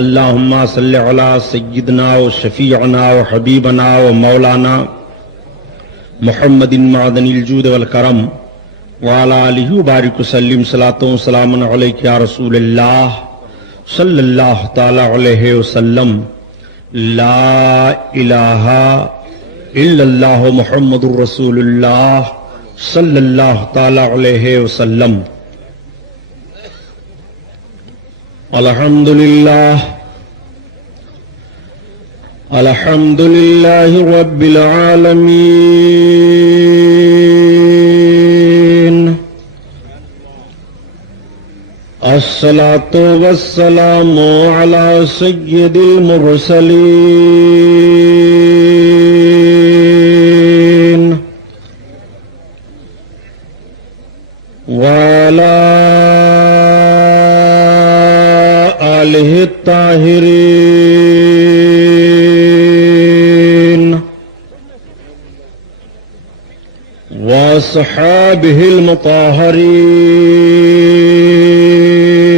اللہم صلی علی سیدنا و شفیعنا و حبیبنا و مولانا محمد معدن الجود والکرم وعلی آلہ وبارک وسلم صلاۃ و سلام علیک یا رسول اللہ صلی اللہ تعالی علیہ وسلم لا الہ الا اللہ محمد رسول اللہ صلی اللہ تعالی علیہ وسلم۔ الحمدللہ رب العالمین، الصلاۃ والسلام علی سید المرسلین وعلی آلہ الطاہرین واصحابہ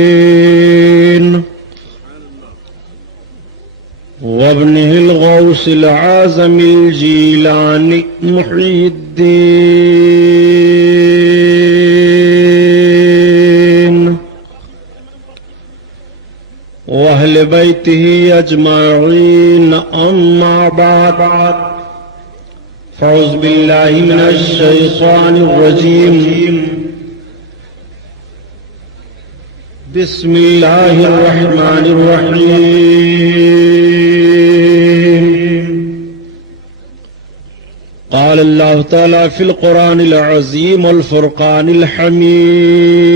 المطہرین وابنہ الغوث العظم الجیلانی محی الدین وأهل بيته أجمعين، أما بعد فأعوذ بالله من الشيطان الرجيم، بسم الله الرحمن الرحيم۔ قال الله تعالى في القرآن العظيم والفرقان الحميد: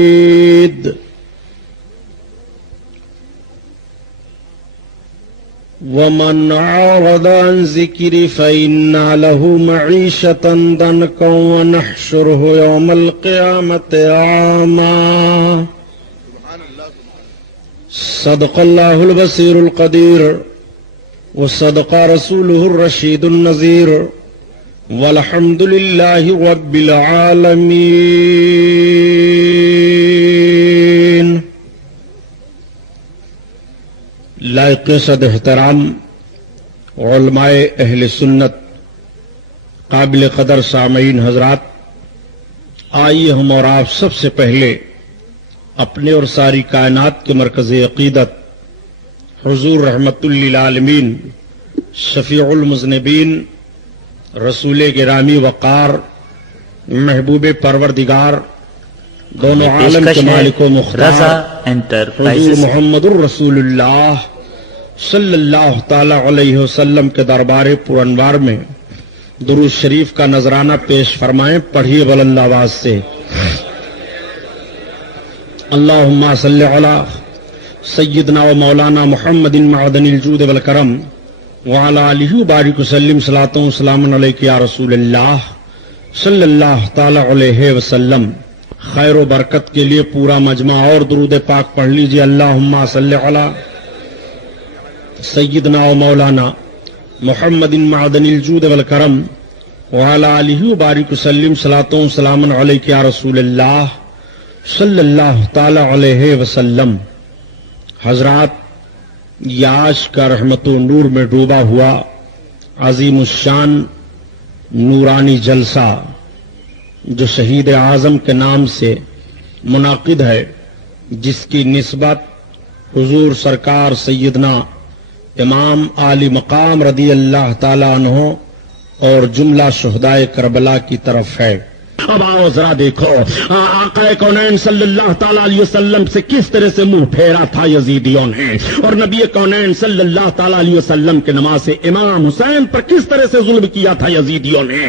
ومن أعرض عن ذكري فإن له معيشة ضنكا ونحشره يوم القيامة أعمى۔ صدق الله البصير القدير وصدق رسوله الرشيد النذير، والحمد لله رب العالمين۔ لائق صد احترام علماء اہل سنت، قابل قدر سامعین حضرات، آئیے ہم اور آپ سب سے پہلے اپنے اور ساری کائنات کے مرکز عقیدت حضور رحمت للعالمین شفیع المذنبین رسول گرامی وقار محبوب پروردگار دونوں عالم کے مالک و مختار حضور محمد الرسول اللہ صلی اللہ تعالی علیہ وسلم کے دربار پرانوار میں درود شریف کا نذرانہ پیش فرمائیں۔ پڑھیے بلند آواز سے: اللہم صلی علی سیدنا و مولانا محمد معدن الجود والکرم وعلی آلہ وبارک وسلم صلاۃ و سلام علیک یا رسول اللہ صلی اللہ تعالی علیہ وسلم۔ خیر و برکت کے لیے پورا مجمع اور درود پاک پڑھ لیجئے: اللہم صلی علی سیدنا و مولانا محمد معدن الجود والکرم وعلی آلہ وبارک وسلم صلاۃ و سلام علیک یا رسول اللہ صلی اللہ تعالی علیہ وسلم۔ حضرات، یہ آج کا رحمت و نور میں ڈوبا ہوا عظیم الشان نورانی جلسہ جو شہید اعظم کے نام سے منعقد ہے، جس کی نسبت حضور سرکار سیدنا امام عالی مقام رضی اللہ تعالی عنہ اور جملہ شہدائے کربلا کی طرف ہے۔ اب آؤ ذرا دیکھو آقا کونین صلی اللہ تعالیٰ علیہ وسلم سے کس طرح سے منہ پھیرا تھا یزیدیوں نے، اور نبی کونین صلی اللہ تعالیٰ علیہ وسلم کے نماز امام حسین پر کس طرح سے ظلم کیا تھا یزیدیوں نے۔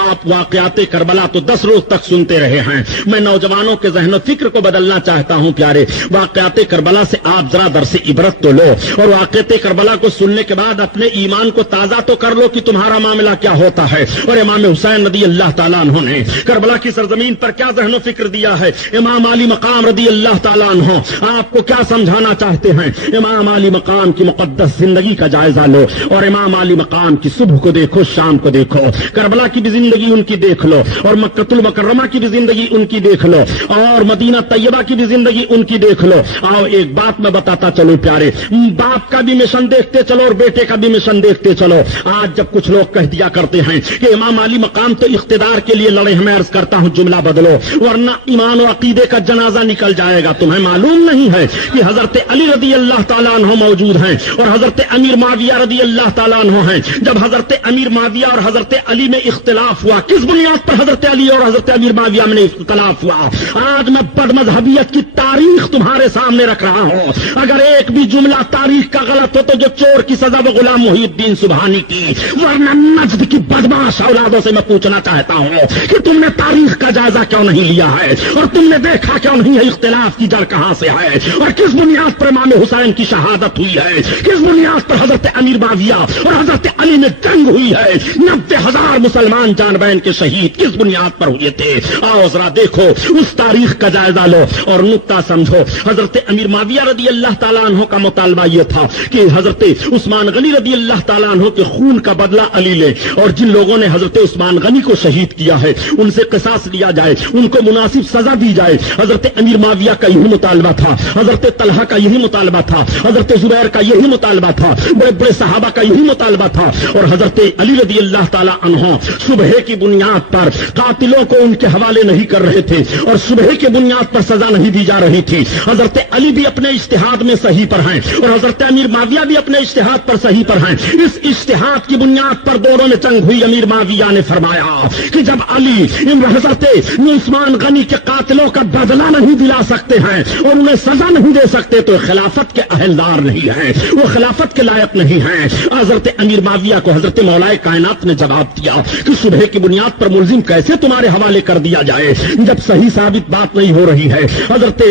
آپ واقعات کربلا تو 10 روز تک سنتے رہے ہیں، میں نوجوانوں کے ذہن و فکر کو بدلنا چاہتا ہوں پیارے۔ واقعات کربلا سے آپ ذرا درس عبرت تو لو، اور واقعات کربلا کو سننے کے بعد اپنے ایمان کو تازہ تو کر لو کہ تمہارا معاملہ کیا ہوتا ہے۔ اور امام حسین رضی اللہ تعالیٰ عنہ نے کربلا کی سرزمین پر کیا ذہن و فکر دیا ہے. امام علی مقام رضی اللہ تعالیٰ عنہ آپ کو کیا سمجھانا چاہتے ہیں. امام علی مقام کی مقدس زندگی کا جائزہ لو اور امام علی مقام کی صبح کو دیکھو, شام کو دیکھو, کربلا کی بھی زندگی ان کی دیکھ لو, اور مکۃ المکرمہ کی بھی زندگی ان کی دیکھ لو, اور مدینہ طیبہ کی بھی زندگی ان کی دیکھ لو. آؤ ایک بات میں بتاتا چلو پیارے, باپ کا بھی مشن دیکھتے چلو اور بیٹے کا بھی مشن دیکھتے چلو. آج جب کچھ لوگ کہہ دیا کرتے ہیں کہ امام علی مقام تو اقتدار کے لیے لڑے ہیں, میں عرض کرتا ہوں جملہ بدلو ورنہ ایمان و عقیدے کا جنازہ نکل جائے گا. تمہیں معلوم نہیں ہے کہ حضرت علی رضی اللہ تعالیٰ عنہ موجود ہیں اور حضرت امیر معاویہ رضی اللہ تعالیٰ عنہ ہیں. جب حضرت امیر معاویہ اور حضرت علی میں اختلاف ہوا, کس بنیاد پر حضرت علی اور حضرت امیر معاویہ میں اختلاف ہوا؟ آج میں بد مذہبیت کی تاریخ تمہارے سامنے رکھ رہا ہوں. اگر ایک بھی جملہ تاریخ کا غلط ہو تو جو چور کی سزا وہ غلام محی الدین سبحانی کی, ورنہ نجد کی بدماش اولادوں سے میں پوچھنا چاہتا ہوں کہ تم نے تاریخ کا جائزہ کیوں نہیں لیا ہے اور تم نے دیکھا کیوں نہیں ہے اختلاف کی جڑ کہاں سے ہے اور کس بنیاد پر امام حسین کی شہادت ہوئی ہے, کس بنیاد پر حضرت امیر معاویہ اور حضرت علی میں جنگ ہوئی ہے. 90,000 مسلمان جان بین کے شہید کس بنیاد پر ہوئے تھے؟ آؤ ذرا دیکھو, اس تاریخ کا جائزہ لو اور نقطہ سمجھو. حضرت امیر معاویہ رضی اللہ تعالیٰ عنہ کا مطالبہ یہ تھا کہ حضرت عثمان غنی رضی اللہ تعالیٰ عنہ کے خون کا بدلہ علی لے, اور جن لوگوں نے حضرت عثمان غنی کو شہید کیا ہے ان سے قصاص لیا جائے, ان کو مناسب سزا دی جائے. حضرت امیر معاویہ کا یہی مطالبہ تھا, حضرت طلحہ کا یہی مطالبہ تھا, حضرت زبیر کا یہی مطالبہ تھا, بڑے بڑے صحابہ کا یہی مطالبہ تھا. اور حضرت علی رضی اللہ تعالیٰ عنہ صبح کی بنیاد پر قاتلوں کو ان کے حوالے نہیں کر رہے تھے اور صبح کی بنیاد پر سزا نہیں دی جا رہی تھی. حضرت علی بھی اپنے اجتہاد میں صحیح پر ہیں اور حضرت امیر معاویہ بھی اپنے اجتہاد پر صحیح پر ہیں. اس اجتہاد کی بنیاد پر دونوں میں جنگ ہوئی. امیر معاویہ نے فرمایا کہ جب علی حضرت عثمان غنی کے قاتلوں کا بدلہ نہیں دلا سکتے ہیں اور انہیں سزا نہیں دے سکتے تو خلافت کے اہلدار نہیں ہیں, وہ خلافت کے لائق نہیں ہیں. حضرت امیر معاویہ کو حضرت مولا کائنات نے جواب دیا کہ صبح کی بنیاد پر ملزم کیسے تمہارے حوالے کر دیا جائے جب صحیح ثابت بات نہیں ہو رہی ہے. حضرت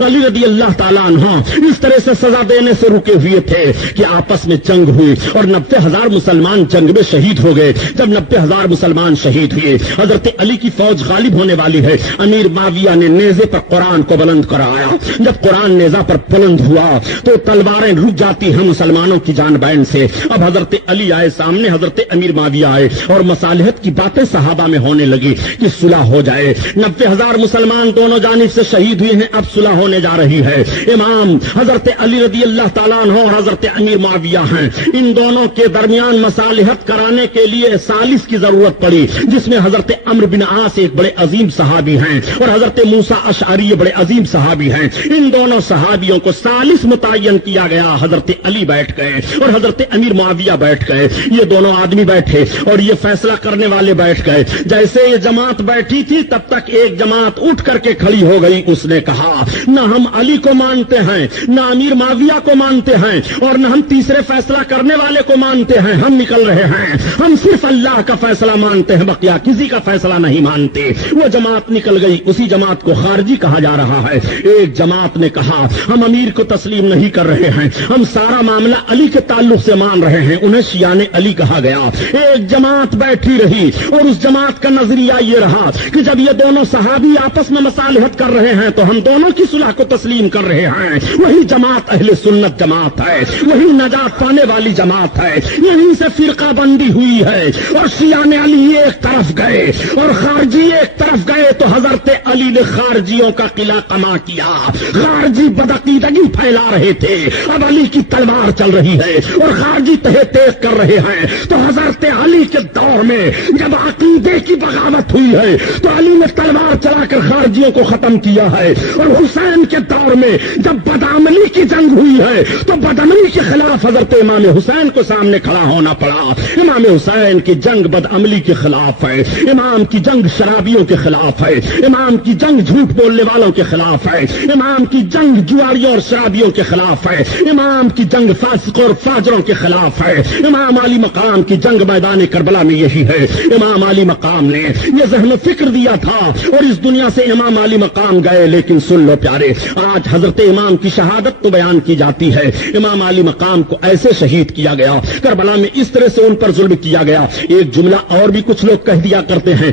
علی رضی اللہ تعالیٰ عنہ اس طرح سے سزا دینے سے رکے ہوئے تھے کہ آپس میں جنگ ہوئی اور 90,000 مسلمان جنگ میں شہید ہو گئے. جب 90,000 مسلمان شہید ہوئے, حضرت علی کی فوج غالب ہونے والی ہے. امیر معاویہ نے نیزے پر قرآن کو بلند کرایا. جب قرآن نیزہ پر بلند ہوا تو تلواریں رک جاتی ہیں مسلمانوں کی جان بین سے. اب حضرت علی آئے سامنے, حضرت امیر معاویہ آئے اور مصالحت کی باتیں صحابہ میں ہونے لگی کہ صلح ہو جائے. 90,000 مسلمان دونوں جانب سے شہید ہوئے ہیں, اب صلح ہونے جا رہی ہے. امام حضرت علی رضی اللہ تعالیٰ عنہ اور حضرت امیر معاویہ ہیں. ان دونوں کے درمیان مصالحت کرانے کے لیے ثالث کی ضرورت پڑی, جس میں حضرت عمرو بن عاص ایک بڑے عظیم صحابی ہیں اور حضرت موسیٰ اشعری بڑے عظیم صحابی ہیں. ان دونوں صحابیوں کو ثالث متعین کیا گیا. حضرت علی بیٹھ گئے اور حضرت امیر معاویہ بیٹھ گئے. یہ دونوں آدمی بیٹھے اور یہ فیصلہ کرنے والے بیٹھ گئے. جیسے یہ جماعت بیٹھی تھی تب تک ایک جماعت اٹھ کر کے کھڑی ہو گئی. اس نے کہا نہ ہم علی کو مانتے ہیں, نہ امیر معاویہ کو مانتے ہیں, اور نہ ہم تیسرے فیصلہ کرنے والے کو مانتے ہیں. ہم نکل رہے ہیں, ہم صرف اللہ کا فیصلہ مانتے ہیں, بقیہ کسی کا فیصلہ نہیں مانتے. وہ جماعت نکل گئی. اسی جماعت کو خارجی کہا جا رہا ہے. ایک جماعت نے کہا ہم امیر کو تسلیم نہیں کر رہے ہیں, ہم سارا معاملہ علی کے تعلق سے مان رہے ہیں. انہیں شیعان علی کہا گیا. ایک جماعت بیٹھی رہی اور اس جماعت کا نظریہ یہ رہا کہ جب یہ دونوں صحابی آپس میں مصالحت کر رہے ہیں تو ہم دونوں کی صلح کو تسلیم کر رہے ہیں. وہی جماعت اہل سنت جماعت ہے, وہی نجات پانے والی جماعت ہے. یہیں سے فرقہ بندی ہوئی ہے اور شیعان علی ایک طرف گئے اور خارجی ایک طرف گئے تو حضرت علی نے خارجیوں کا قلعہ قما کیا. خارجی بدعقیدگی پھیلا رہے تھے, اب علی کی تلوار چل رہی ہے اور خارجی تہے تیز کر رہے ہیں. تو حضرت علی کے دور میں جب عقیدے کی بغاوت ہوئی ہے تو علی نے تلوار چلا کر خارجیوں کو ختم کیا ہے. اور حسین کے دور میں جب بدعملی کی جنگ ہوئی ہے تو بدعملی کے خلاف حضرت امام حسین کو سامنے کھڑا ہونا پڑا. امام حسین کی جنگ بدعملی کے خلاف ہے, امام کی جنگ شرابیوں کے خلاف ہے, امام کی جنگ جھوٹ بولنے والوں کے خلاف ہے, امام کی جنگ جواریوں اور شرابیوں کے خلاف ہے, امام کی جنگ فاسق اور فاجروں کے خلاف ہے. امام علی مقام کی جنگ میدان کربلا میں یہی ہے. امام علی مقام نے یہ ذہن و فکر دیا تھا اور اس دنیا سے امام علی مقام گئے. لیکن سن لو پیارے, آج حضرت امام کی شہادت تو بیان کی جاتی ہے. امام علی مقام کو ایسے شہید کیا گیا, کربلا میں اس طرح سے ان پر ظلم کیا گیا. ایک جملہ اور بھی کچھ لوگ کہہ دیا کرتے ہیں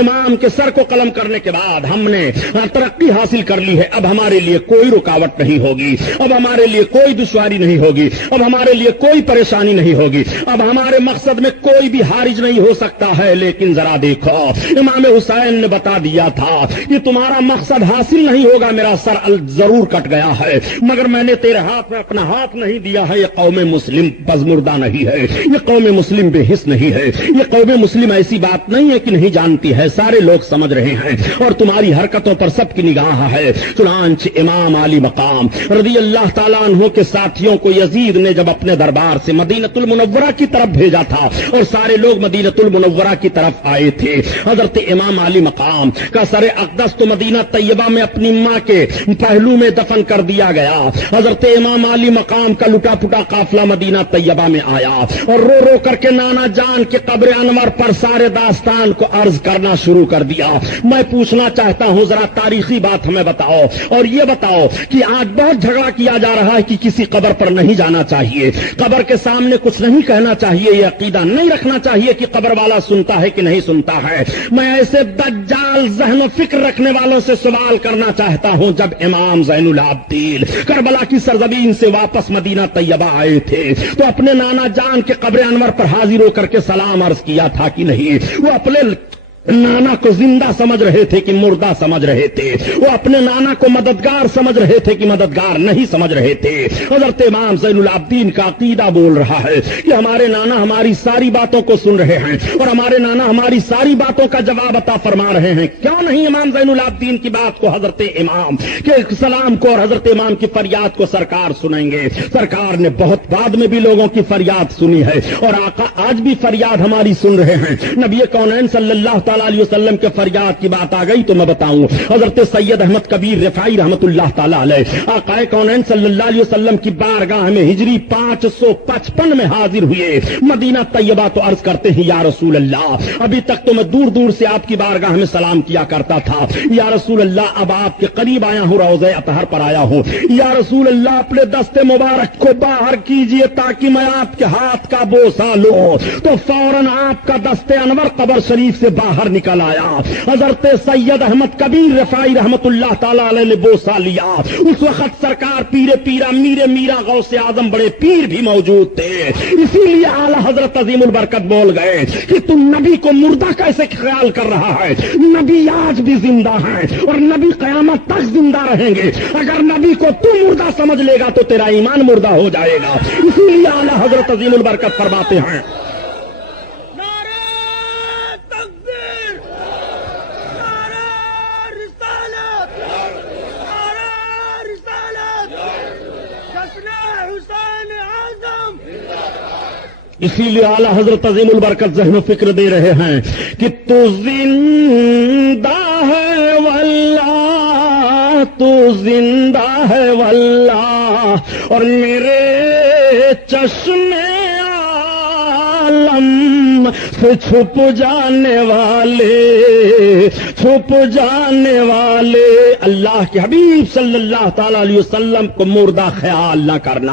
امام کے سر کو قلم کرنے کے بعد ہم نے ترقی حاصل کر لی ہے، اب ہمارے لیے کوئی رکاوٹ نہیں ہوگی، اب ہمارے لیے کوئی دشواری نہیں ہوگی، اب ہمارے لیے کوئی پریشانی نہیں ہوگی، اب ہمارے مقصد میں کوئی بھی حارج نہیں ہو سکتا ہے۔ لیکن ذرا دیکھو، امام حسین نے بتا دیا تھا کہ تمہارا مقصد حاصل نہیں ہوگا، میرا سر ضرور کٹ گیا ہے مگر میں نے تیرے ہاتھ میں اپنا ہاتھ نہیں دیا ہے۔ یہ قوم مسلم پزمردہ نہیں ہے، یہ قوم مسلم بے حس نہیں ہے، یہ قوم مسلم ایسی بات نہیں ہے کہ نہیں جانتی ہے، سارے لوگ سمجھ رہے ہیں اور تمہاری حرکتوں پر سب کی نگاہ ہے۔ چنانچہ امام علی مقام رضی اللہ تعالیٰ عنہ کے ساتھیوں کو یزید نے جب اپنے دربار سے مدینۃ المنورہ کی طرف بھیجا تھا اور سارے لوگ مدینۃ المنورہ کی طرف آئے تھے، حضرت امام علی مقام کا سر اقدس تو مدینہ طیبہ میں اپنی ماں کے پہلو میں دفن کر دیا گیا۔ حضرت امام علی مقام کا لٹا پٹا قافلہ مدینہ طیبہ میں آیا اور رو رو کر کے نانا جان کے قبر انور پر سارے داستان کو عرض کرنا شروع کر دیا۔ میں پوچھنا چاہتا ہوں، ذرا تاریخی بات ہمیں بتاؤ اور یہ بتاؤ کہ آج بہت جھگڑا کیا جا رہا ہے کہ کسی قبر پر نہیں جانا چاہیے، قبر کے سامنے کچھ نہیں کہنا چاہیے، یہ عقیدہ نہیں رکھنا چاہیے کہ قبر والا سنتا ہے کہ نہیں سنتا ہے۔ میں ایسے دجال ذہن و فکر رکھنے والوں سے سوال کرنا چاہتا ہوں، جب امام زین العابدین کربلا کی سرزمین سے واپس مدینہ طیبہ آئے تھے تو اپنے نانا جان کے قبر انور پر حاضر ہو کر کے سلام عرض کیا تھا کہ نہیں؟ وہ اپنے نانا کو زندہ سمجھ رہے تھے کہ مردہ سمجھ رہے تھے، وہ اپنے نانا کو مددگار سمجھ رہے تھے کہ مددگار نہیں سمجھ رہے تھے۔ حضرت امام زین العابدین کا عقیدہ بول رہا ہے کہ ہمارے نانا ہماری ساری باتوں کو سن رہے ہیں اور ہمارے نانا ہماری ساری باتوں کا جواب عطا فرما رہے ہیں۔ کیوں نہیں امام زین العابدین کی بات کو، حضرت امام کے سلام کو اور حضرت امام کی فریاد کو سرکار سنیں گے؟ سرکار نے بہت بعد میں بھی لوگوں کی فریاد سنی ہے اور آقا آج بھی فریاد ہماری سن رہے ہیں۔ نبی کونین صلی اللہ تعالیٰ علیہ وسلم کے فریاد کی بات آ گئی تو میں بتاؤں، حضرت سید احمد کبیر رفاعی رحمت اللہ تعالیٰ علیہ آقا کونین صلی اللہ علیہ وسلم کی بارگاہ میں ہجری 555 میں حاضر ہوئے مدینہ طیبہ تو عرض کرتے ہیں، یا رسول اللہ، ابھی تک تو میں دور دور سے آپ کی بارگاہ میں سلام کیا کرتا تھا، یا رسول اللہ اب آپ کے قریب آیا ہوں، روضہ اطہر پر آیا ہوں، یا رسول اللہ اپنے دست مبارک کو باہر کیجئے تاکہ میں آپ کے ہاتھ کا بوسہ لوں۔ تو فوراً آپ کا دست انور قبر شریف سے باہر نکل آیا۔ حضرت سید احمد کبیر رفاعی رحمت اللہ تعالیٰ علیہ نے بوسہ لیا۔ اس وقت سرکار پیر پیرا میرے میرا غوث اعظم بڑے پیر بھی موجود تھے، اسی لیے اعلی حضرت عظیم البرکت بول گئے کہ تم نبی کو مردہ کیسے خیال کر رہا ہے؟ نبی آج بھی زندہ ہیں اور نبی قیامت تک زندہ رہیں گے۔ اگر نبی کو تو مردہ سمجھ لے گا تو تیرا ایمان مردہ ہو جائے گا۔ اسی لیے اعلی حضرت عظیم البرکت فرماتے ہیں، اسی لیے اعلیٰ حضرت عظیم البرکت ذہن و فکر دے رہے ہیں کہ تو زندہ ہے واللہ، تو زندہ ہے واللہ، اور میرے چشمے عالم سے چھپ جانے والے، چھپ جانے والے اللہ کے حبیب صلی اللہ تعالی علیہ وسلم کو مردہ خیال نہ کرنا۔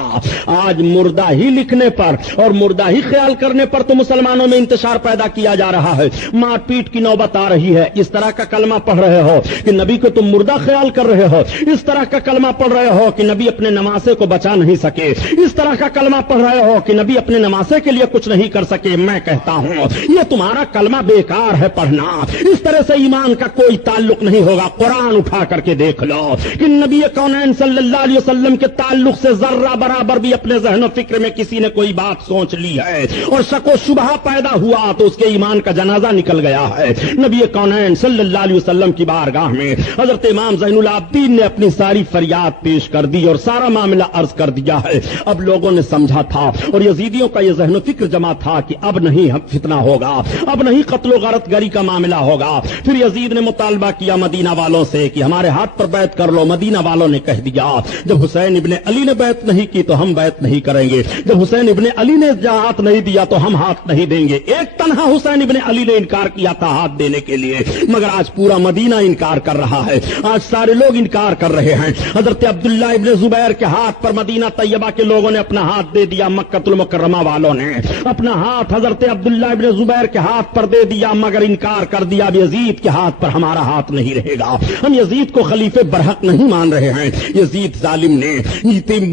آج مردہ ہی لکھنے پر اور مردہ ہی خیال کرنے پر تو مسلمانوں میں انتشار پیدا کیا جا رہا ہے، مار پیٹ کی نوبت آ رہی ہے۔ اس طرح کا کلمہ پڑھ رہے ہو کہ نبی کو تم مردہ خیال کر رہے ہو، اس طرح کا کلمہ پڑھ رہے ہو کہ نبی اپنے نواسے کو بچا نہیں سکے، اس طرح کا کلمہ پڑھ رہے ہو کہ نبی اپنے نواسے کے لیے کچھ نہیں کر سکے۔ میں کہتا ہوں یہ تمہارا کلمہ بیکار ہے پڑھنا، اس طرح سے ایمان کا کوئی تعلق نہیں ہوگا۔ قرآن اٹھا کر کے دیکھ لو کہ نبی کونین صلی اللہ علیہ وسلم کے تعلق سے ذرہ برابر بھی اپنے ذہن و فکر میں کسی نے کوئی بات سوچ لی ہے اور شک و شبہ پیدا ہوا تو اس کے ایمان کا جنازہ نکل گیا ہے۔ نبی کونین صلی اللہ علیہ وسلم کی بارگاہ میں حضرت امام زین العابدین نے اپنی ساری فریاد پیش کر دی اور سارا معاملہ عرض کر دیا ہے۔ اب لوگوں نے سمجھا تھا اور یزیدیوں کا یہ ذہن و فکر جمع تھا کہ اب نہیں فتنہ ہوگا، اب نہیں قتل و غارت گری کا معاملہ ہوگا۔ پھر یزید نے مطالبہ کیا مدینہ والوں سے کہ ہمارے ہاتھ پر بیعت کر لو۔ مدینہ والوں نے کہہ دیا جب حسین ابن علی نے بیعت نہیں کی تو ہم بیعت نہیں کریں گے، جب حسین ابن علی نے ہاتھ نہیں دیا تو ہم ہاتھ نہیں دیں گے۔ ایک تنہا حسین ابن علی نے انکار کیا تھا ہاتھ دینے کے لیے، مگر آج پورا مدینہ انکار کر رہا ہے، آج سارے لوگ انکار کر رہے ہیں۔ حضرت عبداللہ ابن زبیر کے ہاتھ پر مدینہ طیبہ کے لوگوں نے اپنا ہاتھ دے دیا، مکہ المکرمہ والوں نے اپنا ہاتھ حضرت عبداللہ عبداللہ ابن زبیر کے ہاتھ پر دے دیا، مگر انکار کر دیا اب یزید کے ہاتھ پر ہمارا ہاتھ نہیں رہے گا، ہم یزید کو خلیفہ برحق نہیں مان رہے ہیں۔ یزید ظالم نے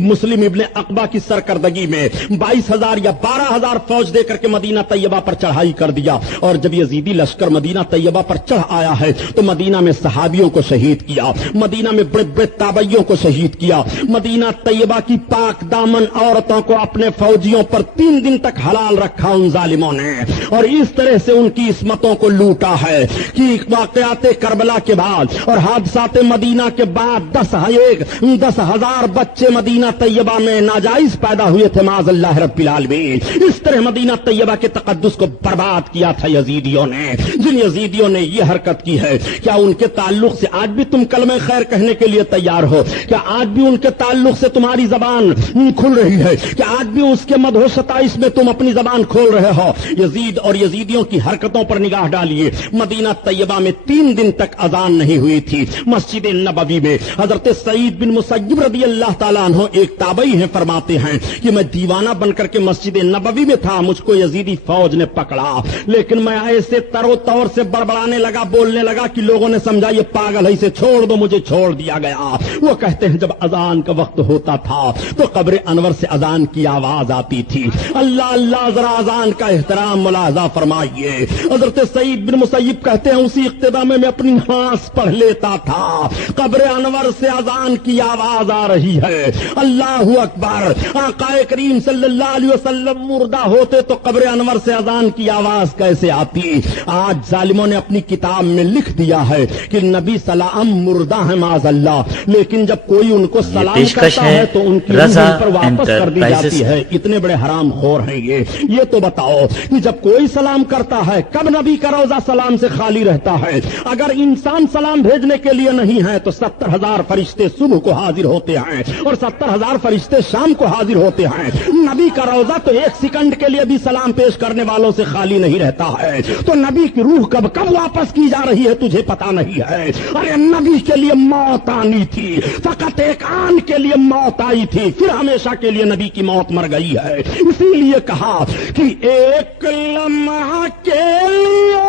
مسلم ابن عقبہ کی سرکردگی میں 22,000 یا 12,000 فوج دے کر کے مدینہ طیبہ پر چڑھائی کر دیا، اور جب یزیدی لشکر مدینہ طیبہ پر چڑھ آیا ہے تو مدینہ میں صحابیوں کو شہید کیا، مدینہ میں بڑے بڑے تابعیوں کو شہید کیا، مدینہ طیبہ کی پاک دامن عورتوں کو اپنے فوجیوں پر 3 دن تک حلال رکھا ان ظالموں نے، اور اس طرح سے ان کی عصمتوں کو لوٹا ہے کہ واقعات کربلا کے بعد اور حادثات مدینہ کے بعد 10,000 بچے مدینہ طیبہ میں ناجائز پیدا ہوئے تھے معاذ اللہ رب العالمین۔ اس طرح مدینہ طیبہ کے تقدس کو برباد کیا تھا یزیدیوں نے۔ جن یزیدیوں نے یہ حرکت کی ہے، کیا ان کے تعلق سے آج بھی تم کلمہ خیر کہنے کے لیے تیار ہو؟ کیا آج بھی ان کے تعلق سے تمہاری زبان کھل رہی ہے؟ کیا آج بھی اس کے مدح و ستائش میں تم اپنی زبان کھول رہے ہو؟ یزید اور یزیدیوں کی حرکتوں پر نگاہ ڈالیے، مدینہ طیبہ میں 3 دن تک اذان نہیں ہوئی تھی۔ مسجد نبوی میں حضرت سعید بن مسیب رضی اللہ تعالیٰ عنہ ایک تابعی ہیں، فرماتے ہیں کہ میں دیوانہ بن کر کے مسجد نبوی میں تھا، مجھ کو یزیدی فوج نے پکڑا، لیکن میں ایسے تر و طور سے بڑبڑانے لگا، بولنے لگا کہ لوگوں نے سمجھا یہ پاگل ہے، اسے چھوڑ دو، مجھے چھوڑ دیا گیا۔ وہ کہتے ہیں جب اذان کا وقت ہوتا تھا تو قبر انور سے اذان کی آواز آتی تھی۔ اللہ اللہ، ذرا اذان کا احترام ملاحظہ فرمائیے۔ حضرت سعید بن مسیب کہتے ہیں اسی اقتدا میں اپنی نماز پڑھ لیتا تھا، قبر انور سے اذان کی آواز آ رہی ہے، اللہ اکبر۔ آقا کریم صلی اللہ علیہ وسلم مردہ ہوتے تو قبر انور سے اذان کی آواز کیسے آتی؟ آج ظالموں نے اپنی کتاب میں لکھ دیا ہے کہ نبی سلام مردہ ہے معاذ اللہ، لیکن جب کوئی ان کو سلام کرتا ہے تو ان کی روح پر واپس کر دی جاتی ہے۔ اتنے بڑے حرام خور ہیں یہ تو بتاؤ کہ جب کوئی سلام کرتا ہے کب نبی کا روزہ سلام سے خالی رہتا ہے؟ اگر انسان سلام بھیجنے کے لیے نہیں ہے تو 70,000 فرشتے صبح کو حاضر ہوتے ہیں اور 70,000 فرشتے شام کو حاضر ہوتے ہیں۔ نبی کا روزہ تو 1 سیکنڈ کے لیے بھی سلام پیش کرنے والوں سے خالی نہیں رہتا ہے، تو نبی کی روح کب واپس کی جا رہی ہے تجھے پتا نہیں ہے؟ ارے نبی کے لیے موت آنی تھی، فقط ایک آن کے لیے موت آئی تھی، پھر ہمیشہ کے لیے نبی کی موت مر گئی ہے۔ اسی لیے کہا کہ ایک لمحہ کے لیے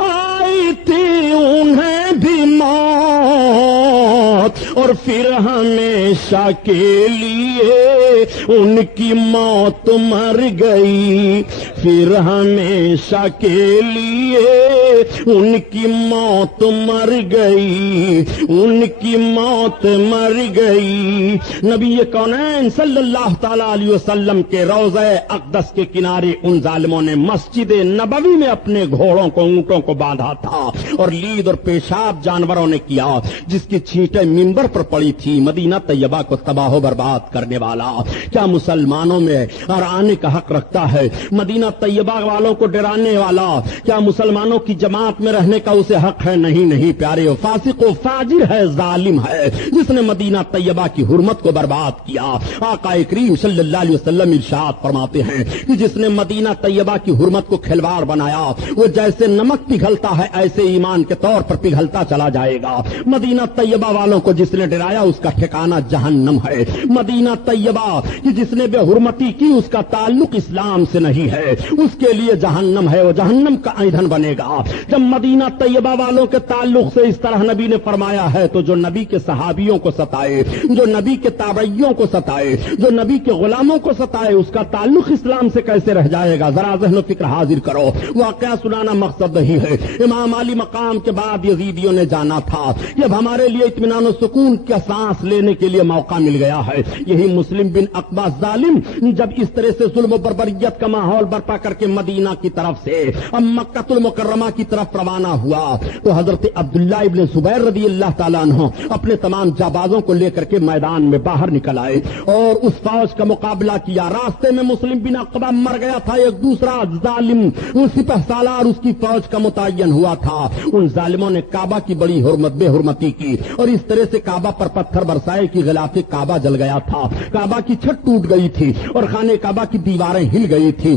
آئی تھی انہیں بھی موت، اور پھر ہمیشہ کے لیے ان کی موت مر گئی، پھر ہمیشہ کے لیے ان کی موت مر گئی، ان کی موت مر گئی۔ نبی کونین صلی اللہ تعالی علیہ وسلم کے روضہ اقدس کے کنارے ان ظالموں نے مسجد نبوی میں اپنے گھوڑوں کو، اونٹوں کو باندھا تھا، اور لید اور پیشاب جانوروں نے کیا، جس کی چھینٹیں منبر پر پڑی تھی، مدینہ طیبہ کو تباہ و برباد کرنے والا۔ کیا مسلمانوں میں اور آنے کا حق رکھتا ہے؟ مدینہ طیبہ والوں کو ڈرانے والا کیا مسلمانوں کی جماعت میں رہنے کا اسے حق ہے؟ نہیں نہیں پیارے، فاسق و فاجر ہے، ظالم ہے، جس نے مدینہ طیبہ کی حرمت کو برباد کیا۔ آقا کریم صلی اللہ علیہ وسلم ارشاد فرماتے ہیں کہ جس نے مدینہ طیبہ کی حرمت کو کھلواڑ بنایا، وہ جیسے نمک پگھلتا ہے ایسے ایمان کے طور پر پگھلتا چلا جائے گا۔ مدینہ طیبہ والوں کو جس نے ڈرایا اس کا ٹھکانہ جہنم ہے۔ مدینہ طیبہ کہ جس نے بے حرمتی کی اس کا تعلق اسلام سے نہیں ہے، اس کے لیے جہنم ہے، وہ جہنم کا ایندھن بنے گا۔ جب مدینہ طیبہ والوں کے تعلق سے اس طرح نبی نے فرمایا ہے تو جو نبی کے صحابیوں کو ستائے، جو نبی کے تابعیوں کو ستائے، جو نبی کے غلاموں کو ستائے، اس کا تعلق اسلام سے کیسے رہ جائے گا؟ ذرا ذہن و فکر حاضر کرو۔ واقعہ سنانا مقصد نہیں ہے۔ امام علی مقام کے بعد یزیدیوں نے جانا تھا کہ اب ہمارے لیے اطمینان و سکون کا سانس لینے کے لیے موقع مل گیا ہے۔ یہی مسلم بن عقبہ ظالم جب اس طرح سے ظلم و بربریت کا ماحول برپا کر کے مدینہ کی طرف سے اب مکہ المکرمہ کی طرف روانہ ہوا تو حضرت عبداللہ ابن زبیر رضی اللہ تعالیٰ عنہ اپنے تمام جابازوں کو لے کر کے میدان میں باہر نکل آئے اور اس فوج کا مقابلہ کیا۔ راستے میں مسلم بن عقبہ مر گیا تھا، ایک دوسرا ظالم سپہ سالار اس کی فوج کا متعین ہوا تھا۔ ان ظالموں نے کعبہ کی بڑی بے حرمتی کی اور اس طرح سے کعبہ پر پتھر برسائے کہ غلاف کعبہ جل گیا تھا، کعبہ کی چھت ٹوٹ گئی تھی اور خانہ کعبہ کی دیواریں ہل گئی تھی۔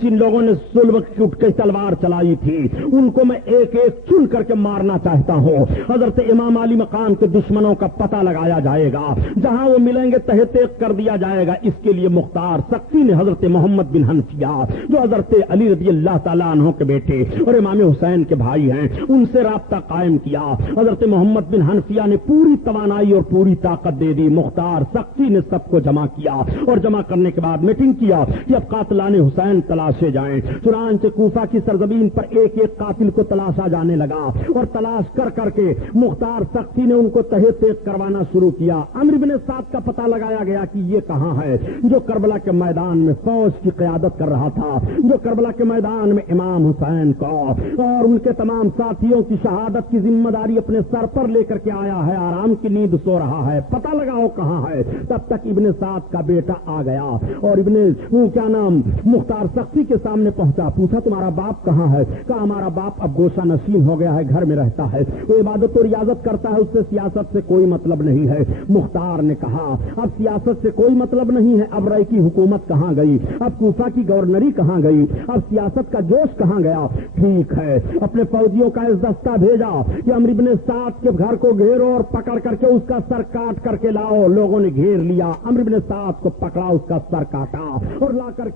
جن لوگوں نے ظلم کی اٹھ کے تلوار چلائی تھی ان کو میں ایک ایک چن کر کے مارنا چاہتا ہوں. حضرت امام علی مقام کے دشمنوں کا پتہ لگایا جائے گا, جہاں وہ ملیں گے تہہ تیغ کر دیا جائے گا. اس کے لیے مختار سقفی نے حضرت محمد بن حنفیہ جو حضرت علی رضی اللہ تعالیٰ عنہ کے بیٹے اور امام حسین کے بھائی ہیں ان سے رابطہ قائم کیا. حضرت محمد بن حنفیہ نے پوری توانائی اور پوری طاقت دے دی. مختار سقفی نے سب کو جمع کیا اور جمع کرنے کے بعد میٹنگ کیا کہ اب قاتلان حسین تلاشے جائیں. چنانچہ کوفہ کی سرزمین پر ایک ایک قاتل کو تلاشا جانے لگا اور تلاش کر کر کے مختار سقفی نے ان کو تہہ تیغ کروانا شروع کیا. عمرو بن سعد کا پتہ لگایا گیا کہ یہ کہاں ہے جو کربلا کے میدان میں فوج کی قیادت کر رہا تھا, جو کربلا کے میدان میں امام حسین کو اور ان کے تمام ساتھیوں کی شہادت کی ذمہ داری اپنے سر پر لے کر کے آیا ہے. آرام کی نیند سو رہا ہے, پتہ لگاؤ کہاں ہے. تب تک ابن سعد کا بیٹا آ گیا اور مختار سقفی کے سامنے پہنچا. پوچھا تمہارا باپ کہاں ہے؟ کہا ہمارا باپ اب گوشہ نشین ہو گیا ہے, گھر میں رہتا ہے, وہ عبادت و ریاضت کرتا ہے, اس سے سیاست سے کوئی مطلب نہیں ہے. مختار نے کہا اب سیاست سے کوئی مطلب نہیں ہے, اب رائے کی حکومت کہاں گئی, اب کوفہ کی گورنری کہاں گئی, اب سیاست کا جوش کہاں گیا؟ ٹھیک ہے, اپنے فوجیوں کا اس دستہ بھیجا کہ عمرو بن سعد کے گھر کو گھیرو اور پکڑ کر کے اس کا سر کاٹ کر کے لاؤ. لوگوں نے گھیر لیا, عمرو بن سعد کو پکڑا, اس کا سر کاٹا اور لا کر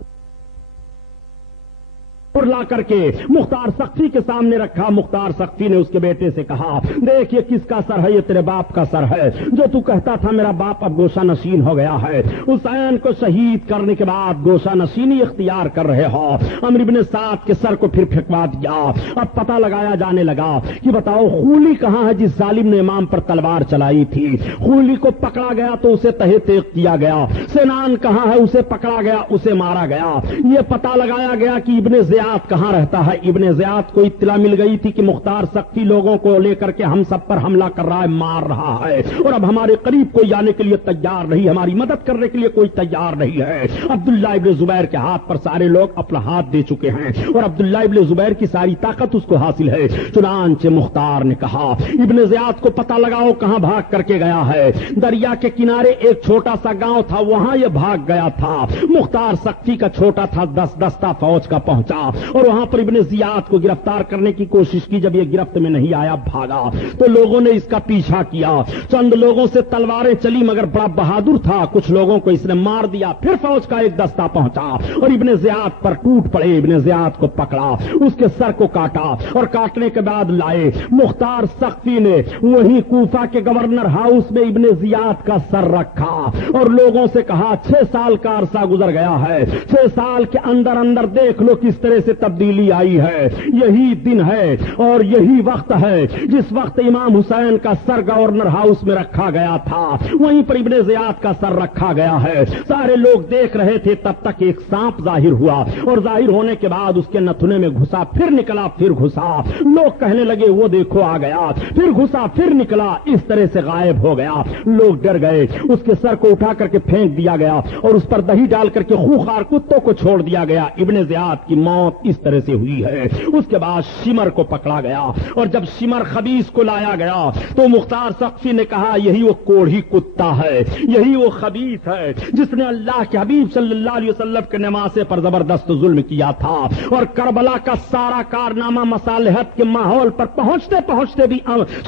کے مختار سقفی کے سامنے رکھا. مختار سقفی نے اس کے بیٹے سے کہا دیکھ یہ کس کا سر ہے؟ یہ تیرے باپ کا سر ہے جو تو کہتا تھا میرا باپ اب گوشہ نشین ہو گیا ہے. حسین کو شہید کرنے کے بعد گوشہ نشینی اختیار کر رہے ہو. عمرو بن سعد کے سر کو پھر پھینکوا دیا. اب پتہ لگایا جانے لگا کہ بتاؤ خولی کہاں ہے جس ظالم نے امام پر تلوار چلائی تھی. خولی کو پکڑا گیا تو اسے تہہ تیغ کیا گیا. سنان کہاں ہے؟ اسے پکڑا گیا, اسے مارا گیا. یہ پتہ لگایا گیا کہ ابن زیاد کہاں رہتا ہے. ابن زیاد کو اطلاع مل گئی تھی کہ مختار سقفی لوگوں کو لے کر کے ہم سب پر حملہ کر رہا ہے, مار رہا ہے, اور اب ہمارے قریب کوئی آنے کے لیے تیار نہیں, ہماری مدد کرنے کے لیے کوئی تیار نہیں ہے. عبداللہ ابن زبیر کے ہاتھ پر سارے لوگ اپنا ہاتھ دے چکے ہیں اور عبداللہ ابن زبیر کی ساری طاقت اس کو حاصل ہے. چنانچہ مختار نے کہا ابن زیاد کو پتہ لگاؤ کہاں بھاگ کر کے گیا ہے. دریا کے کنارے ایک چھوٹا سا گاؤں تھا, وہاں یہ بھاگ گیا تھا. مختار سقفی کا چھوٹا تھا دستہ فوج کا پہنچا اور وہاں پر ابن زیاد کو گرفتار کرنے کی کوشش کی. جب یہ گرفت میں نہیں آیا بھاگا تو لوگوں نے اس کا پیچھا کیا. چند لوگوں سے تلواریں چلی مگر بڑا بہادر تھا, کچھ لوگوں کو اس نے مار دیا. پھر فوج کا ایک دستہ پہنچا اور ابن زیاد پر ٹوٹ پڑے. ابن زیاد کو پکڑا, اس کے سر کو کاٹا اور کاٹنے کے بعد لائے. مختار سقفی نے وہیں کوفہ کے گورنر ہاؤس میں ابن زیاد کا سر رکھا اور لوگوں سے کہا 6 سال کا عرصہ گزر گیا ہے, 6 سال کے اندر اندر دیکھ لو کس طرح سے تبدیلی آئی ہے. یہی دن ہے اور یہی وقت ہے جس وقت امام حسین کا سر گورنر ہاؤس میں رکھا گیا تھا, وہیں پر ابن زیاد کا سر رکھا گیا ہے. سارے لوگ دیکھ رہے تھے. تب تک ایک سانپ ظاہر ہوا اور ظاہر ہونے کے بعد اس کے نتھنے میں گھسا, پھر نکلا, پھر گھسا. لوگ کہنے لگے وہ دیکھو آ گیا, پھر گھسا, پھر نکلا. اس طرح سے غائب ہو گیا. لوگ ڈر گئے. اس کے سر کو اٹھا کر کے پھینک دیا گیا اور اس پر دہی ڈال کر کے خوخار کتوں کو چھوڑ دیا گیا. ابن زیاد کی موت اس طرح سے ہوئی ہے. اس کے بعد شمر کو پکڑا گیا اور جب شمر خبیث کو لایا گیا تو مختار سقفی نے کہا یہی وہ کوڑھی کتا ہے, یہی وہ خبیث ہے جس نے اللہ کے حبیب صلی اللہ علیہ وسلم کے نمازے پر زبردست ظلم کیا تھا اور کربلا کا سارا کارنامہ مصالحت کے ماحول پر پہنچتے پہنچتے بھی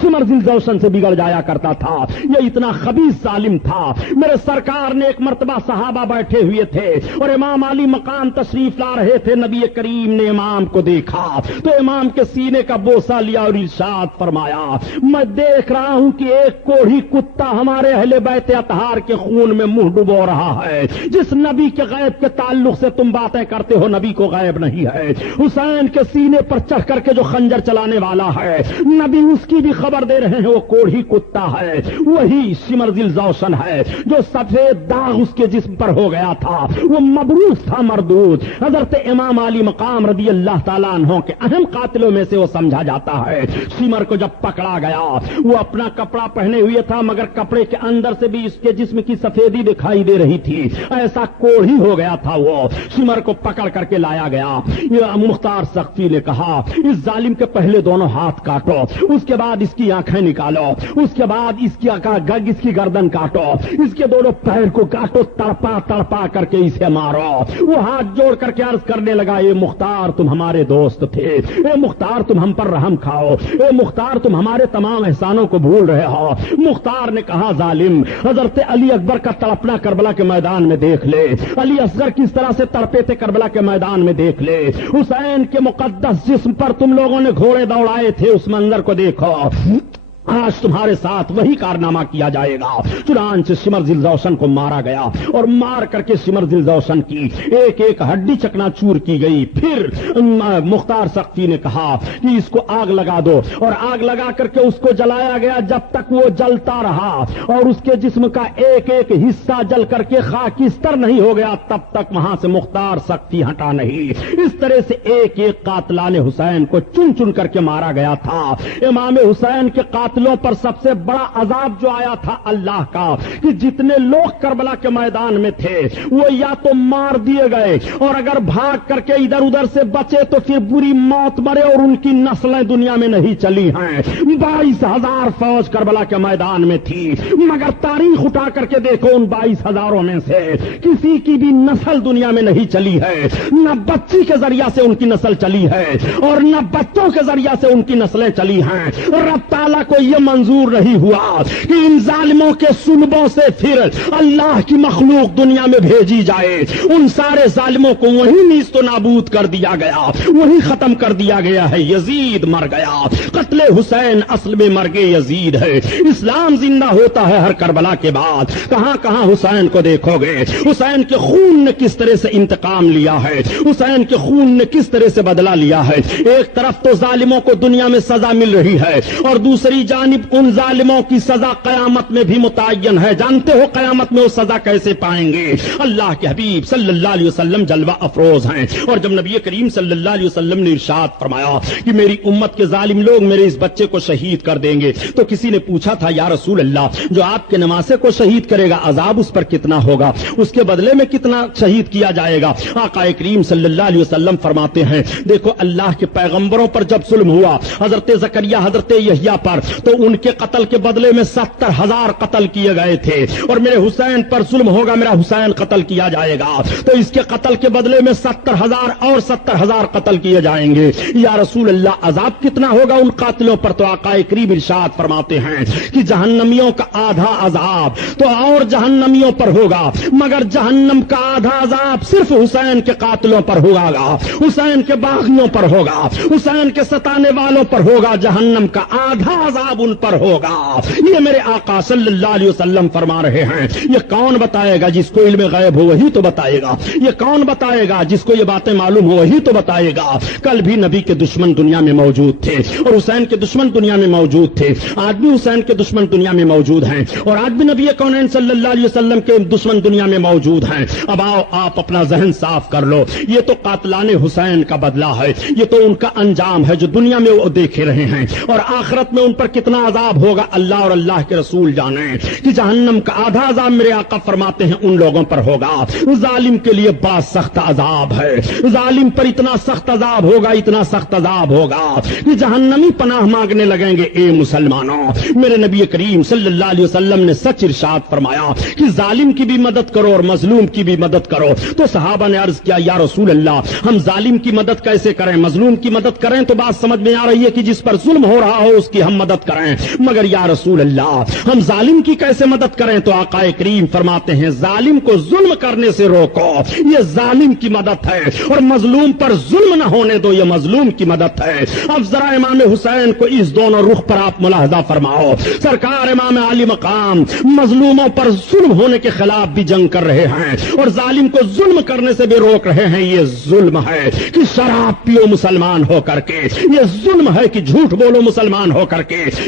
شمر ذوالجوشن سے بگڑ جایا کرتا تھا. یہ اتنا خبیث ظالم تھا. میرے سرکار نے ایک مرتبہ صحابہ بیٹھے ہوئے تھے اور امام علی مقام تشریف لا رہے تھے. نبی کریم نے امام کو دیکھا تو امام کے سینے کا بوسہ لیا اور ارشاد فرمایا میں دیکھ رہا ہوں کہ ایک کوڑھی کتا ہمارے اہل بیت اطہار کے خون میں منہ ڈبو رہا ہے. جس نبی کے غیب کے تعلق سے تم باتیں کرتے ہو نبی کو غیب نہیں ہے. حسین کے سینے پر چڑھ کر کے جو خنجر چلانے والا ہے نبی اس کی بھی خبر دے رہے ہیں وہ کوڑھی کتا ہے. وہی شمر ذوالجوشن ہے جو سفید داغ اس کے جسم پر ہو گیا تھا. وہ مبروس تھا, مردود. حضرت امام علی مقام رضی اللہ تعالیٰ عنہ کے اہم قاتلوں میں سے وہ سمجھا جاتا ہے. سمر کو جب پکڑا گیا وہ اپنا کپڑا پہنے ہوئے تھا مگر کپڑے کے اندر سے بھی اس کے جسم کی سفیدی دکھائی دے رہی تھی. ایسا کوڑھی ہو گیا تھا. وہ سمر کو پکڑ کر کے لایا گیا. مختار سقفی نے کہا اس ظالم کے پہلے دونوں ہاتھ کاٹو, اس کے بعد اس کی آنکھیں نکالو, اس کے بعد اس کی گردن کاٹو, اس کے دونوں پیر کو کاٹو, تڑپا تڑپا کر کے اسے مارو. وہ ہاتھ جوڑ کر کے عرض کرنے لگا اے مختار تم ہمارے دوست تھے, اے مختار تم ہم پر رحم کھاؤ, اے مختار تم ہمارے تمام احسانوں کو بھول رہے ہو. مختار نے کہا ظالم حضرت علی اکبر کا تڑپنا کربلا کے میدان میں دیکھ لے, علی اصغر کس طرح سے تڑپے تھے کربلا کے میدان میں دیکھ لے, حسین کے مقدس جسم پر تم لوگوں نے گھوڑے دوڑائے تھے اس منظر کو دیکھو. آج تمہارے ساتھ وہی کارنامہ کیا جائے گا. چنانچہ سمر ذوالجوشن کو مارا گیا اور مار کر کے سمر ذوالجوشن کی ایک ایک ہڈی چکنا چور کی گئی. پھر مختار سقفی نے کہا کہ اس کو آگ لگا دو اور آگ لگا کر کے اس کو جلایا گیا جب تک وہ جلتا رہا اور اس کے جسم کا ایک ایک حصہ جل کر کے خاکستر نہیں ہو گیا تب تک وہاں سے مختار سقفی ہٹا نہیں. اس طرح سے ایک ایک قاتلان حسین کو چن چن کر کے مارا گیا تھا. امام حسین کے قاتلوں پر سب سے بڑا عذاب جو آیا تھا اللہ کا کہ جتنے لوگ کربلا کے میدان میں تھے وہ یا تو مار دیے گئے اور اگر بھاگ کر کے ادھر ادھر سے بچے تو پھر بری موت مرے اور ان کی نسلیں دنیا میں نہیں چلی ہیں. 22,000 فوج کربلا کے میدان میں تھی مگر تاریخ اٹھا کر کے دیکھو ان 22,000 میں سے کسی کی بھی نسل دنیا میں نہیں چلی ہے. نہ بچی کے ذریعہ سے ان کی نسل چلی ہے اور نہ بچوں کے ذریعہ سے ان کی نسلیں چلی ہیں. رب تعالیٰ کو یہ منظور نہیں ہوا کہ ان ظالموں کے سلبوں سے پھر اللہ کی مخلوق دنیا میں بھیجی جائے. ان سارے ظالموں کو وہیں نیست و نابود کر دیا گیا, وہیں ختم کر دیا گیا ہے. یزید مر گیا, قتل حسین اصل میں مرگ یزید ہے. اسلام زندہ ہوتا ہے ہر کربلا کے بعد. کہاں کہاں حسین کو دیکھو گے, حسین کے خون نے کس طرح سے انتقام لیا ہے, حسین کے خون نے کس طرح سے بدلہ لیا ہے. ایک طرف تو ظالموں کو دنیا میں سزا مل رہی ہے اور دوسری جانب ان ظالموں کی سزا قیامت میں بھی متعین ہے. جانتے ہو قیامت میں وہ سزا کیسے پائیں گے؟ اللہ کے حبیب صلی اللہ علیہ وسلم جلوہ افروز ہیں اور جب نبی کریم صلی اللہ علیہ وسلم نے ارشاد فرمایا کہ میری امت کے ظالم لوگ میرے اس بچے کو شہید کر دیں گے تو کسی نے پوچھا تھا یا رسول اللہ جو آپ کے نواسے کو شہید کرے گا عذاب اس پر کتنا ہوگا, اس کے بدلے میں کتنا شہید کیا جائے گا؟ آقا کریم صلی اللہ علیہ وسلم فرماتے ہیں دیکھو اللہ کے پیغمبروں پر جب ظلم ہوا حضرت زکریا حضرت یحییٰ پر تو ان کے قتل کے بدلے میں 70,000 قتل کیے گئے تھے اور میرے حسین پر ظلم ہوگا, میرا حسین قتل کیا جائے گا تو اس کے قتل کے بدلے میں 70,000 اور 70,000 قتل کیے جائیں گے. یا رسول اللہ عذاب کتنا ہوگا ان قاتلوں پر؟ تو آقا کریم ارشاد فرماتے ہیں کہ جہنمیوں کا آدھا عذاب تو اور جہنمیوں پر ہوگا مگر جہنم کا آدھا عذاب صرف حسین کے قاتلوں پر ہوگا, حسین کے باغیوں پر ہوگا, حسین کے ستانے والوں پر ہوگا. جہنم کا آدھا عذاب ان پر ہوگا. یہ میرے آقا صلی اللہ علیہ وسلم فرما رہے ہیں. یہ کون بتائے گا؟ جس کو علم غیب ہو وہی تو بتائے گا. یہ کون بتائے گا؟ جس کو یہ باتیں معلوم ہو وہی تو بتائے گا. کل بھی نبی کے دشمن دنیا میں موجود تھے اور حسین کے دشمن دنیا میں موجود تھے, آج بھی حسین کے دشمن دنیا میں موجود ہیں اور آج بھی نبی کونین صلی اللہ علیہ وسلم کے دشمن دنیا میں موجود ہیں. اب آؤ آپ اپنا ذہن صاف کر لو. یہ تو قاتلان حسین کا بدلہ ہے, یہ تو ان کا انجام ہے جو دنیا میں وہ دیکھے رہے ہیں اور آخرت میں ان پر کتنا عذاب ہوگا اللہ اور اللہ کے رسول جانے. کہ جہنم کا آدھا عذاب میرے آقا فرماتے ہیں ان لوگوں پر ہوگا. ظالم کے لیے بڑا سخت عذاب ہے, ظالم پر اتنا سخت عذاب ہوگا, اتنا سخت عذاب ہوگا کہ جہنمی پناہ مانگنے لگیں گے. اے مسلمانوں, میرے نبی کریم صلی اللہ علیہ وسلم نے سچ ارشاد فرمایا کہ ظالم کی بھی مدد کرو اور مظلوم کی بھی مدد کرو. تو صحابہ نے عرض کیا یا رسول اللہ ہم ظالم کی مدد کیسے کریں, مظلوم کی مدد کریں؟ تو بات سمجھ میں آ رہی ہے کہ جس پر ظلم ہو رہا ہو اس کی ہم مدد کریں, مگر یا رسول اللہ ہم ظالم کی کیسے مدد کریں؟ تو آقا کریم فرماتے ہیں ظالم کو ظلم کرنے سے روکو, یہ ظالم کی مدد ہے, اور مظلوم پر ظلم نہ ہونے دو, یہ مظلوم کی مدد ہے. اب ذرا امام حسین کو اس دونوں رخ پر آپ ملاحظہ فرماؤ. سرکار امام علی مقام مظلوموں پر ظلم ہونے کے خلاف بھی جنگ کر رہے ہیں اور ظالم کو ظلم کرنے سے بھی روک رہے ہیں. یہ ظلم ہے کہ شراب پیو مسلمان ہو کر کے, یہ ظلم ہے کہ جھوٹ بولو مسلمان ہو کر کے,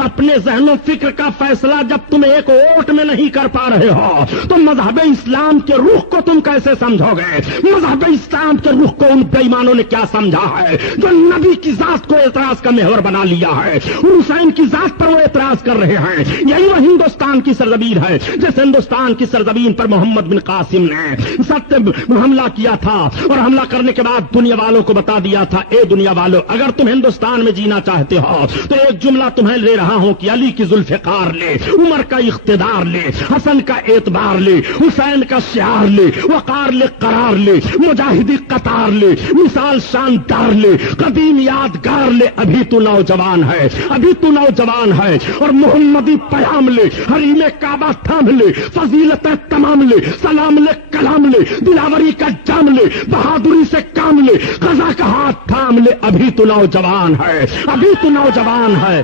اپنے ذہن و فکر کا فیصلہ جب تم ایک ووٹ میں نہیں کر پا رہے ہو تو مذہب اسلام کے رخ کو تم کیسے سمجھو گے؟ مذہب اسلام کے رخ کو ان بے ایمانوں نے کیا سمجھا ہے جو نبی کی ذات کو اعتراض کا محور بنا لیا ہے؟ حسین کی ذات پر وہ اعتراض کر رہے ہیں. یہی وہ ہندوستان کی سرزمین ہے جس ہندوستان کی سرزمین پر محمد بن قاسم نے حملہ کیا تھا اور حملہ کرنے کے بعد دنیا والوں کو بتا دیا تھا اے دنیا والوں اگر تم ہندوستان میں جینا چاہتے ہو تو ایک جملہ تمہیں لے رہا ہوں کہ علی کی ذوالفقار لے, عمر کا اقتدار لے, حسن کا اعتبار لے, حسین کا شعار لے, وقار لے, قرار لے, مجاہدی قطار لے, مثال شاندار لے, قدیم یادگار لے. ابھی تو نوجوان ہے, ابھی تو نوجوان ہے اور محمدی پیام لے, حریم کعبہ تھام لے, فضیلتیں تمام لے, سلام لے, کلام لے, دلاوری کا جام لے, بہادری سے کام لے, قضا کا ہاتھ تھام لے. ابھی تو نوجوان ہے, ابھی تو نوجوان ہے.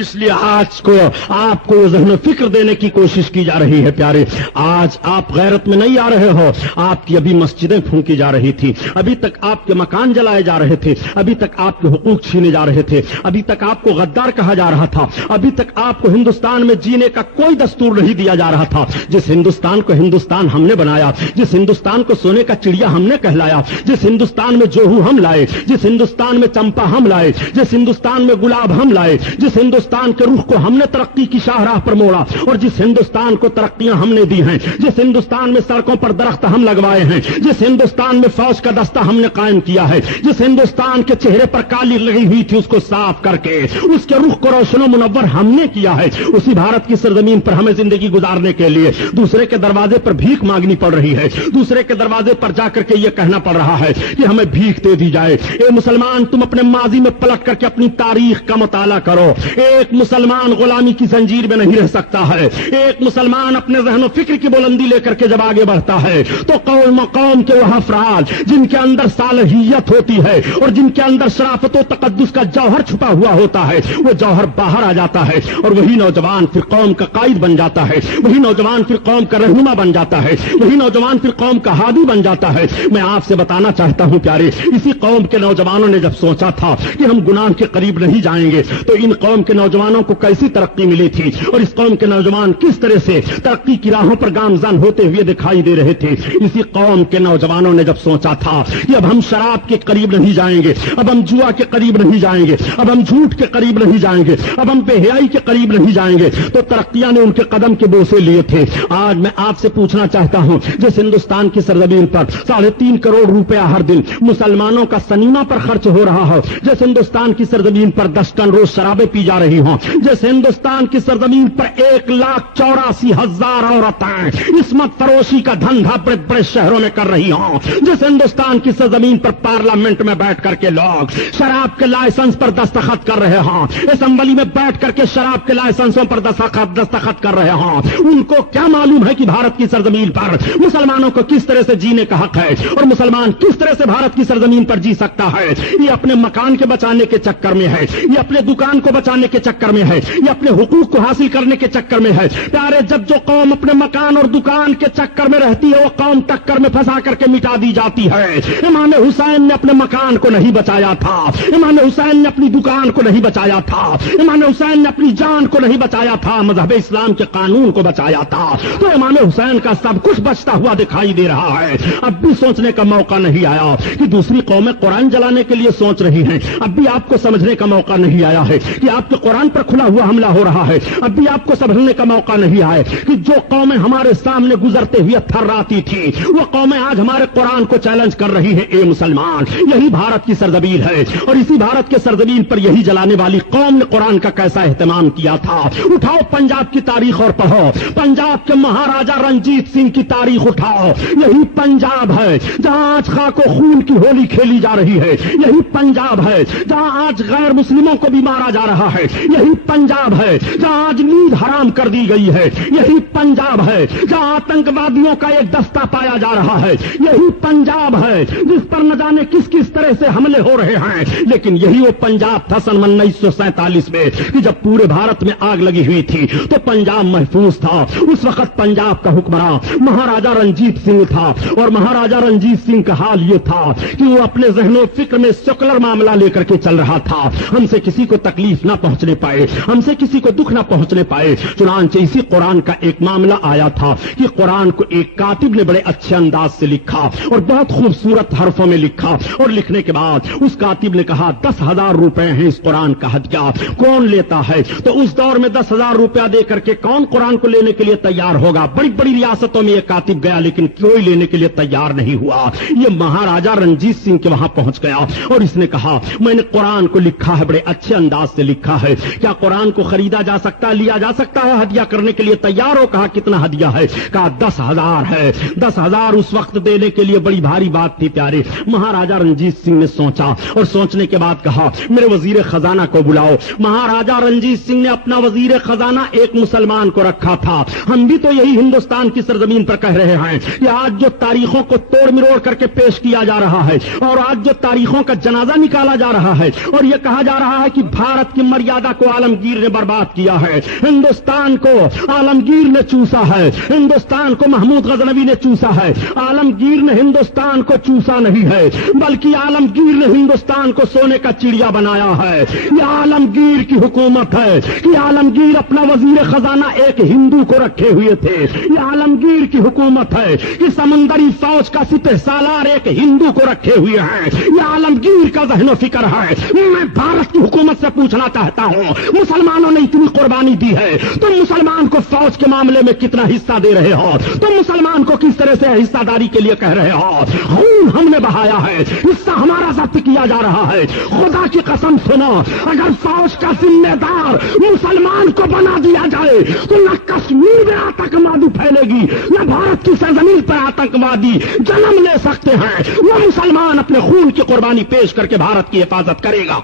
اس لیے آج کو آپ کو ذہن و فکر دینے کی کوشش کی جا رہی ہے. پیارے, آج آپ غیرت میں نہیں آ رہے ہو. آپ کی ابھی مسجدیں پھونکی جا رہی تھی, ابھی تک آپ کے مکان جلائے جا رہے تھے, ابھی تک آپ کے حقوق چھینے جا رہے تھے, ابھی تک آپ کو غدار کہا جا رہا تھا, ابھی تک آپ کو ہندوستان میں جینے کا کوئی دستور نہیں دیا جا رہا تھا. جس ہندوستان کو ہندوستان ہم نے بنایا, جس ہندوستان کو سونے کا چڑیا ہم نے کہلایا, جس ہندوستان میں جوہو ہم لائے, جس ہندوستان میں چمپا ہم لائے, جس ہندوستان میں گلاب ہم لائے, جس ہندوستان کے رخ کو ہم نے ترقی کی شاہراہ پر موڑا اور جس ہندوستان کو ترقیاں ہم نے دی ہیں, جس ہندوستان میں سڑکوں پر درخت ہم لگوائے ہیں, جس ہندوستان میں فوج کا دستہ ہم نے قائم کیا ہے, جس ہندوستان کے چہرے پر کالی لگی ہوئی تھی اس کو صاف کر کے اس کے رخ کو روشن و منور ہم نے کیا ہے, اسی بھارت کی سرزمین پر ہمیں زندگی گزارنے کے لیے دوسرے کے دروازے پر بھیک مانگنی پڑ رہی ہے, دوسرے کے دروازے پر جا کر کے یہ کہنا پڑ رہا ہے کہ ہمیں بھیک دے دی جائے. اے مسلمان, تم اپنے ماضی میں پلٹ کر کے اپنی تاریخ کا مطالعہ کرو. ایک مسلمان غلامی کی زنجیر میں نہیں رہ سکتا ہے. ایک مسلمان اپنے ذہن و فکر کی بلندی لے کر کے جب آگے بڑھتا ہے تو قوم مقام کے وہ افراد جن کے اندر صالحیت ہوتی ہے اور جن کے اندر شرافت و تقدس کا جوہر چھپا ہوا ہوتا ہے وہ جوہر باہر آ جاتا ہے اور وہی نوجوان پھر قوم کا قائد بن جاتا ہے, وہی نوجوان پھر قوم کا رہنما بن جاتا ہے, وہی نوجوان پھر قوم کا ہادی بن جاتا ہے. میں آپ سے بتانا چاہتا ہوں پیارے, اسی قوم کے نوجوانوں نے جب سوچا تھا کہ ہم گناہ کے قریب نہیں جائیں گے تو ان قوم کے نوجوانوں کو کیسی ترقی ملی تھی اور اس قوم کے نوجوان کس طرح سے ترقی کی راہوں پر گامزن ہوتے ہوئے دکھائی دے رہے تھے. اسی قوم کے نوجوانوں نے جب سوچا تھا کہ اب ہم شراب کے قریب نہیں جائیں گے, اب ہم جوا کے قریب نہیں جائیں گے, اب ہم جھوٹ کے قریب نہیں جائیں گے, اب ہم بے حیائی کے قریب نہیں جائیں گے, تو ترقیاں نے ان کے قدم کے بوسے لیے تھے. آج میں آپ سے پوچھنا چاہتا ہوں, جس ہندوستان کی سرزمین پر 3.5 کروڑ روپیہ ہر دن مسلمانوں کا سنیما پر خرچ ہو رہا ہو, جس ہندوستان کی سرزمین پر 10 ٹن روز شرابیں پی جا رہی ہوں, جس ہندوستان کی سرزمین پر 1,84,000 عورتیں عصمت فروشی کا دھندا بڑے بڑے شہروں میں کر رہی ہوں, جس ہندوستان کی سرزمین پر پارلیمنٹ میں بیٹھ کر کے لوگ شراب کے لائسنس پر دستخط کر رہے ہوں, اسمبلی میں بیٹھ کر کے شراب کے لائسنسوں پر دستخط کر رہے ہوں, ان کو کیا معلوم ہے کہ بھارت کی سرزمین پر مسلمانوں کو کس طرح سے جینے کا حق ہے اور مسلمان کس طرح سے بھارت کی سرزمین پر جی سکتا ہے. یہ اپنے مکان کے بچانے کے چکر میں ہے, یہ اپنے دکان کو بچانے کے چکر میں ہے, یہ اپنے حقوق کو حاصل کرنے کے چکر میں ہے. پیارے, جب جو قوم اپنے مکان اور دکان کے چکر میں رہتی ہے وہ قوم ٹکر میں پھنسا کر کے مٹا دی جاتی ہے. امام حسین نے اپنے مکان کو نہیں بچایا تھا, امام حسین نے اپنی دکان کو نہیں بچایا تھا, امام حسین نے اپنی جان کو نہیں بچایا تھا, مذہب اسلام کے قانون کو بچایا تھا. تو امام حسین کا سب کچھ بچتا ہوا دکھائی دے رہا ہے. اب بھی سوچنے کا موقع نہیں آیا کہ دوسری قومیں قرآن جلانے کے لیے سوچ رہی ہیں. اب بھی آپ کو سمجھنے کا موقع نہیں آیا ہے کہ آپ کے قرآن پر کھلا ہوا حملہ ہو رہا ہے. اب بھی آپ کو سمجھنے کا موقع نہیں آیا کہ جو قومیں ہمارے سامنے گزرتے ہوئے تھراتی تھی وہ قومیں آج ہمارے قرآن کو چیلنج کر رہی ہیں. اے مسلمان, یہی بھارت کی سرزمین ہے اور اسی بھارت کے سرزمین پر یہی جلانے والی قوم نے قرآن کا کیسا اہتمام کیا تھا. اٹھاؤ پنجاب کی تاریخ اور پڑھو, پنجاب کے مہاراجا رنجیت سنگھ کی تاریخ اٹھاؤ. یہی پنجاب ہے جہاں آج خاک و خون کی ہولی کھیلی جا رہی ہے, یہی پنجاب ہے جہاں آج غیر مسلموں کو بھی مارا جا رہا ہے, یہی پنجاب ہے جہاں آج نیند حرام کر دی گئی ہے، یہی پنجاب ہے جہاں آتنکوادیوں کا ایک دستہ پایا جا رہا ہے، یہی پنجاب ہے جس پر نہ جانے کس کس طرح سے حملے ہو رہے ہیں، لیکن یہی وہ پنجاب تھا سن 1947 میں کہ جب پورے بھارت میں آگ لگی ہوئی تھی تو پنجاب محفوظ تھا۔ اس وقت پنجاب کا حکمراں مہاراجا رنجیت سنگھ تھا، اور مہاراجا رنجیت سنگھ کا حال یہ تھا کہ وہ اپنے ذہن و فکر میں سیکولر معاملہ لے کر کے چل رہا تھا، ہم سے کسی کو تکلیف نہ پہنچنے پائے، ہم سے کسی کو دکھ نہ پہنچنے پائے۔ چنانچہ اسی قرآن کا ایک معاملہ آیا تھا کہ قرآن کو ایک کاتب نے بڑے اچھے انداز سے لکھا اور بہت خوبصورت حرفوں میں لکھا، اور لکھنے کے بعد اس کاتب نے کہا 10,000 روپے ہیں اس قرآن کا ہدیہ، کون لیتا ہے؟ تو اس دور میں 10,000 روپیہ دے کر کے کون قرآن کو لینے کے لیے تیار ہوگا؟ بڑی بڑی ریاستوں میں یہ کاتب گیا لیکن کوئی لینے کے لیے تیار نہیں ہوا۔ یہ مہاراجا رنجیت سنگھ کے وہاں پہنچ گیا اور اس نے کہا میں نے قرآن کو لکھا ہے، بڑے اچھے انداز سے لکھا ہے، کیا قرآن کو خریدا جا سکتا ہے، لیا جا سکتا ہے؟ ہدیہ کرنے کے لیے تیار ہو؟ کہا کتنا ہدیہ ہے؟ کہا 10,000 ہے۔ 10,000 اس وقت دینے کے لیے بڑی بھاری بات تھی پیارے۔ مہاراجا رنجیت سنگھ نے سوچا اور سوچنے کے بعد کہا میرے وزیر خزانہ کو بلاؤ۔ مہاراجا رنجیت سنگھ نے اپنا وزیر خزانہ ایک مسلمان کو رکھا تھا۔ ہم بھی تو یہی ہندوستان کی سرزمین پر کہہ رہے ہیں کہ آج جو تاریخوں کو توڑ مروڑ کر کے پیش کیا جا رہا ہے اور آج جو تاریخوں کا جنازہ نکالا جا رہا ہے اور یہ کہا جا رہا ہے کہ بھارت کی مریادہ کو عالمگیر نے برباد کیا ہے، ہندوستان کو عالمگیر نے چوسا ہے، ہندوستان کو محمود غزنوی نے چوسا ہے، عالمگیر نے ہندوستان کو چوسا نہیں ہے بلکہ عالمگیر نے ہندوستان کو سونے کا چڑیا بنایا ہے۔ یہ عالمگیر کی حکومت ہے کہ عالمگیر اپنا وزیر خزانہ ایک ہندو کو رکھے ہوئے تھے۔ یہ عالمگیر کی حکومت ہے کہ سمندری فوج کا سپہ سالار ایک ہندو کو رکھے ہوئے ہیں۔ یہ عالمگیر کا ذہن و فکر ہے۔ میں بھارت کی حکومت سے پوچھنا چاہتا ہوں مسلمانوں نے اتنی قربانی دی ہے، تم مسلمان کو فوج کے معاملے میں کتنا حصہ دے رہے ہو؟ تم مسلمان کو کس طرح سے حصہ داری کے لیے کہہ رہے ہو؟ خون ہم نے بہایا ہے، حصہ ہمارا ضبط کیا جا رہا ہے۔ خدا کی قسم سنو، اگر فوج کا ذمہ دار مسلمان کو بنا دیا جائے تو نہ کشمیر میں آتنکوادی پھیلے گی، نہ بھارت کی سرزمین پر آتنکوادی جنم لے سکتے ہیں۔ وہ مسلمان اپنے خون کی قربانی پیش کر کے بھارت کی حفاظت کرے گا۔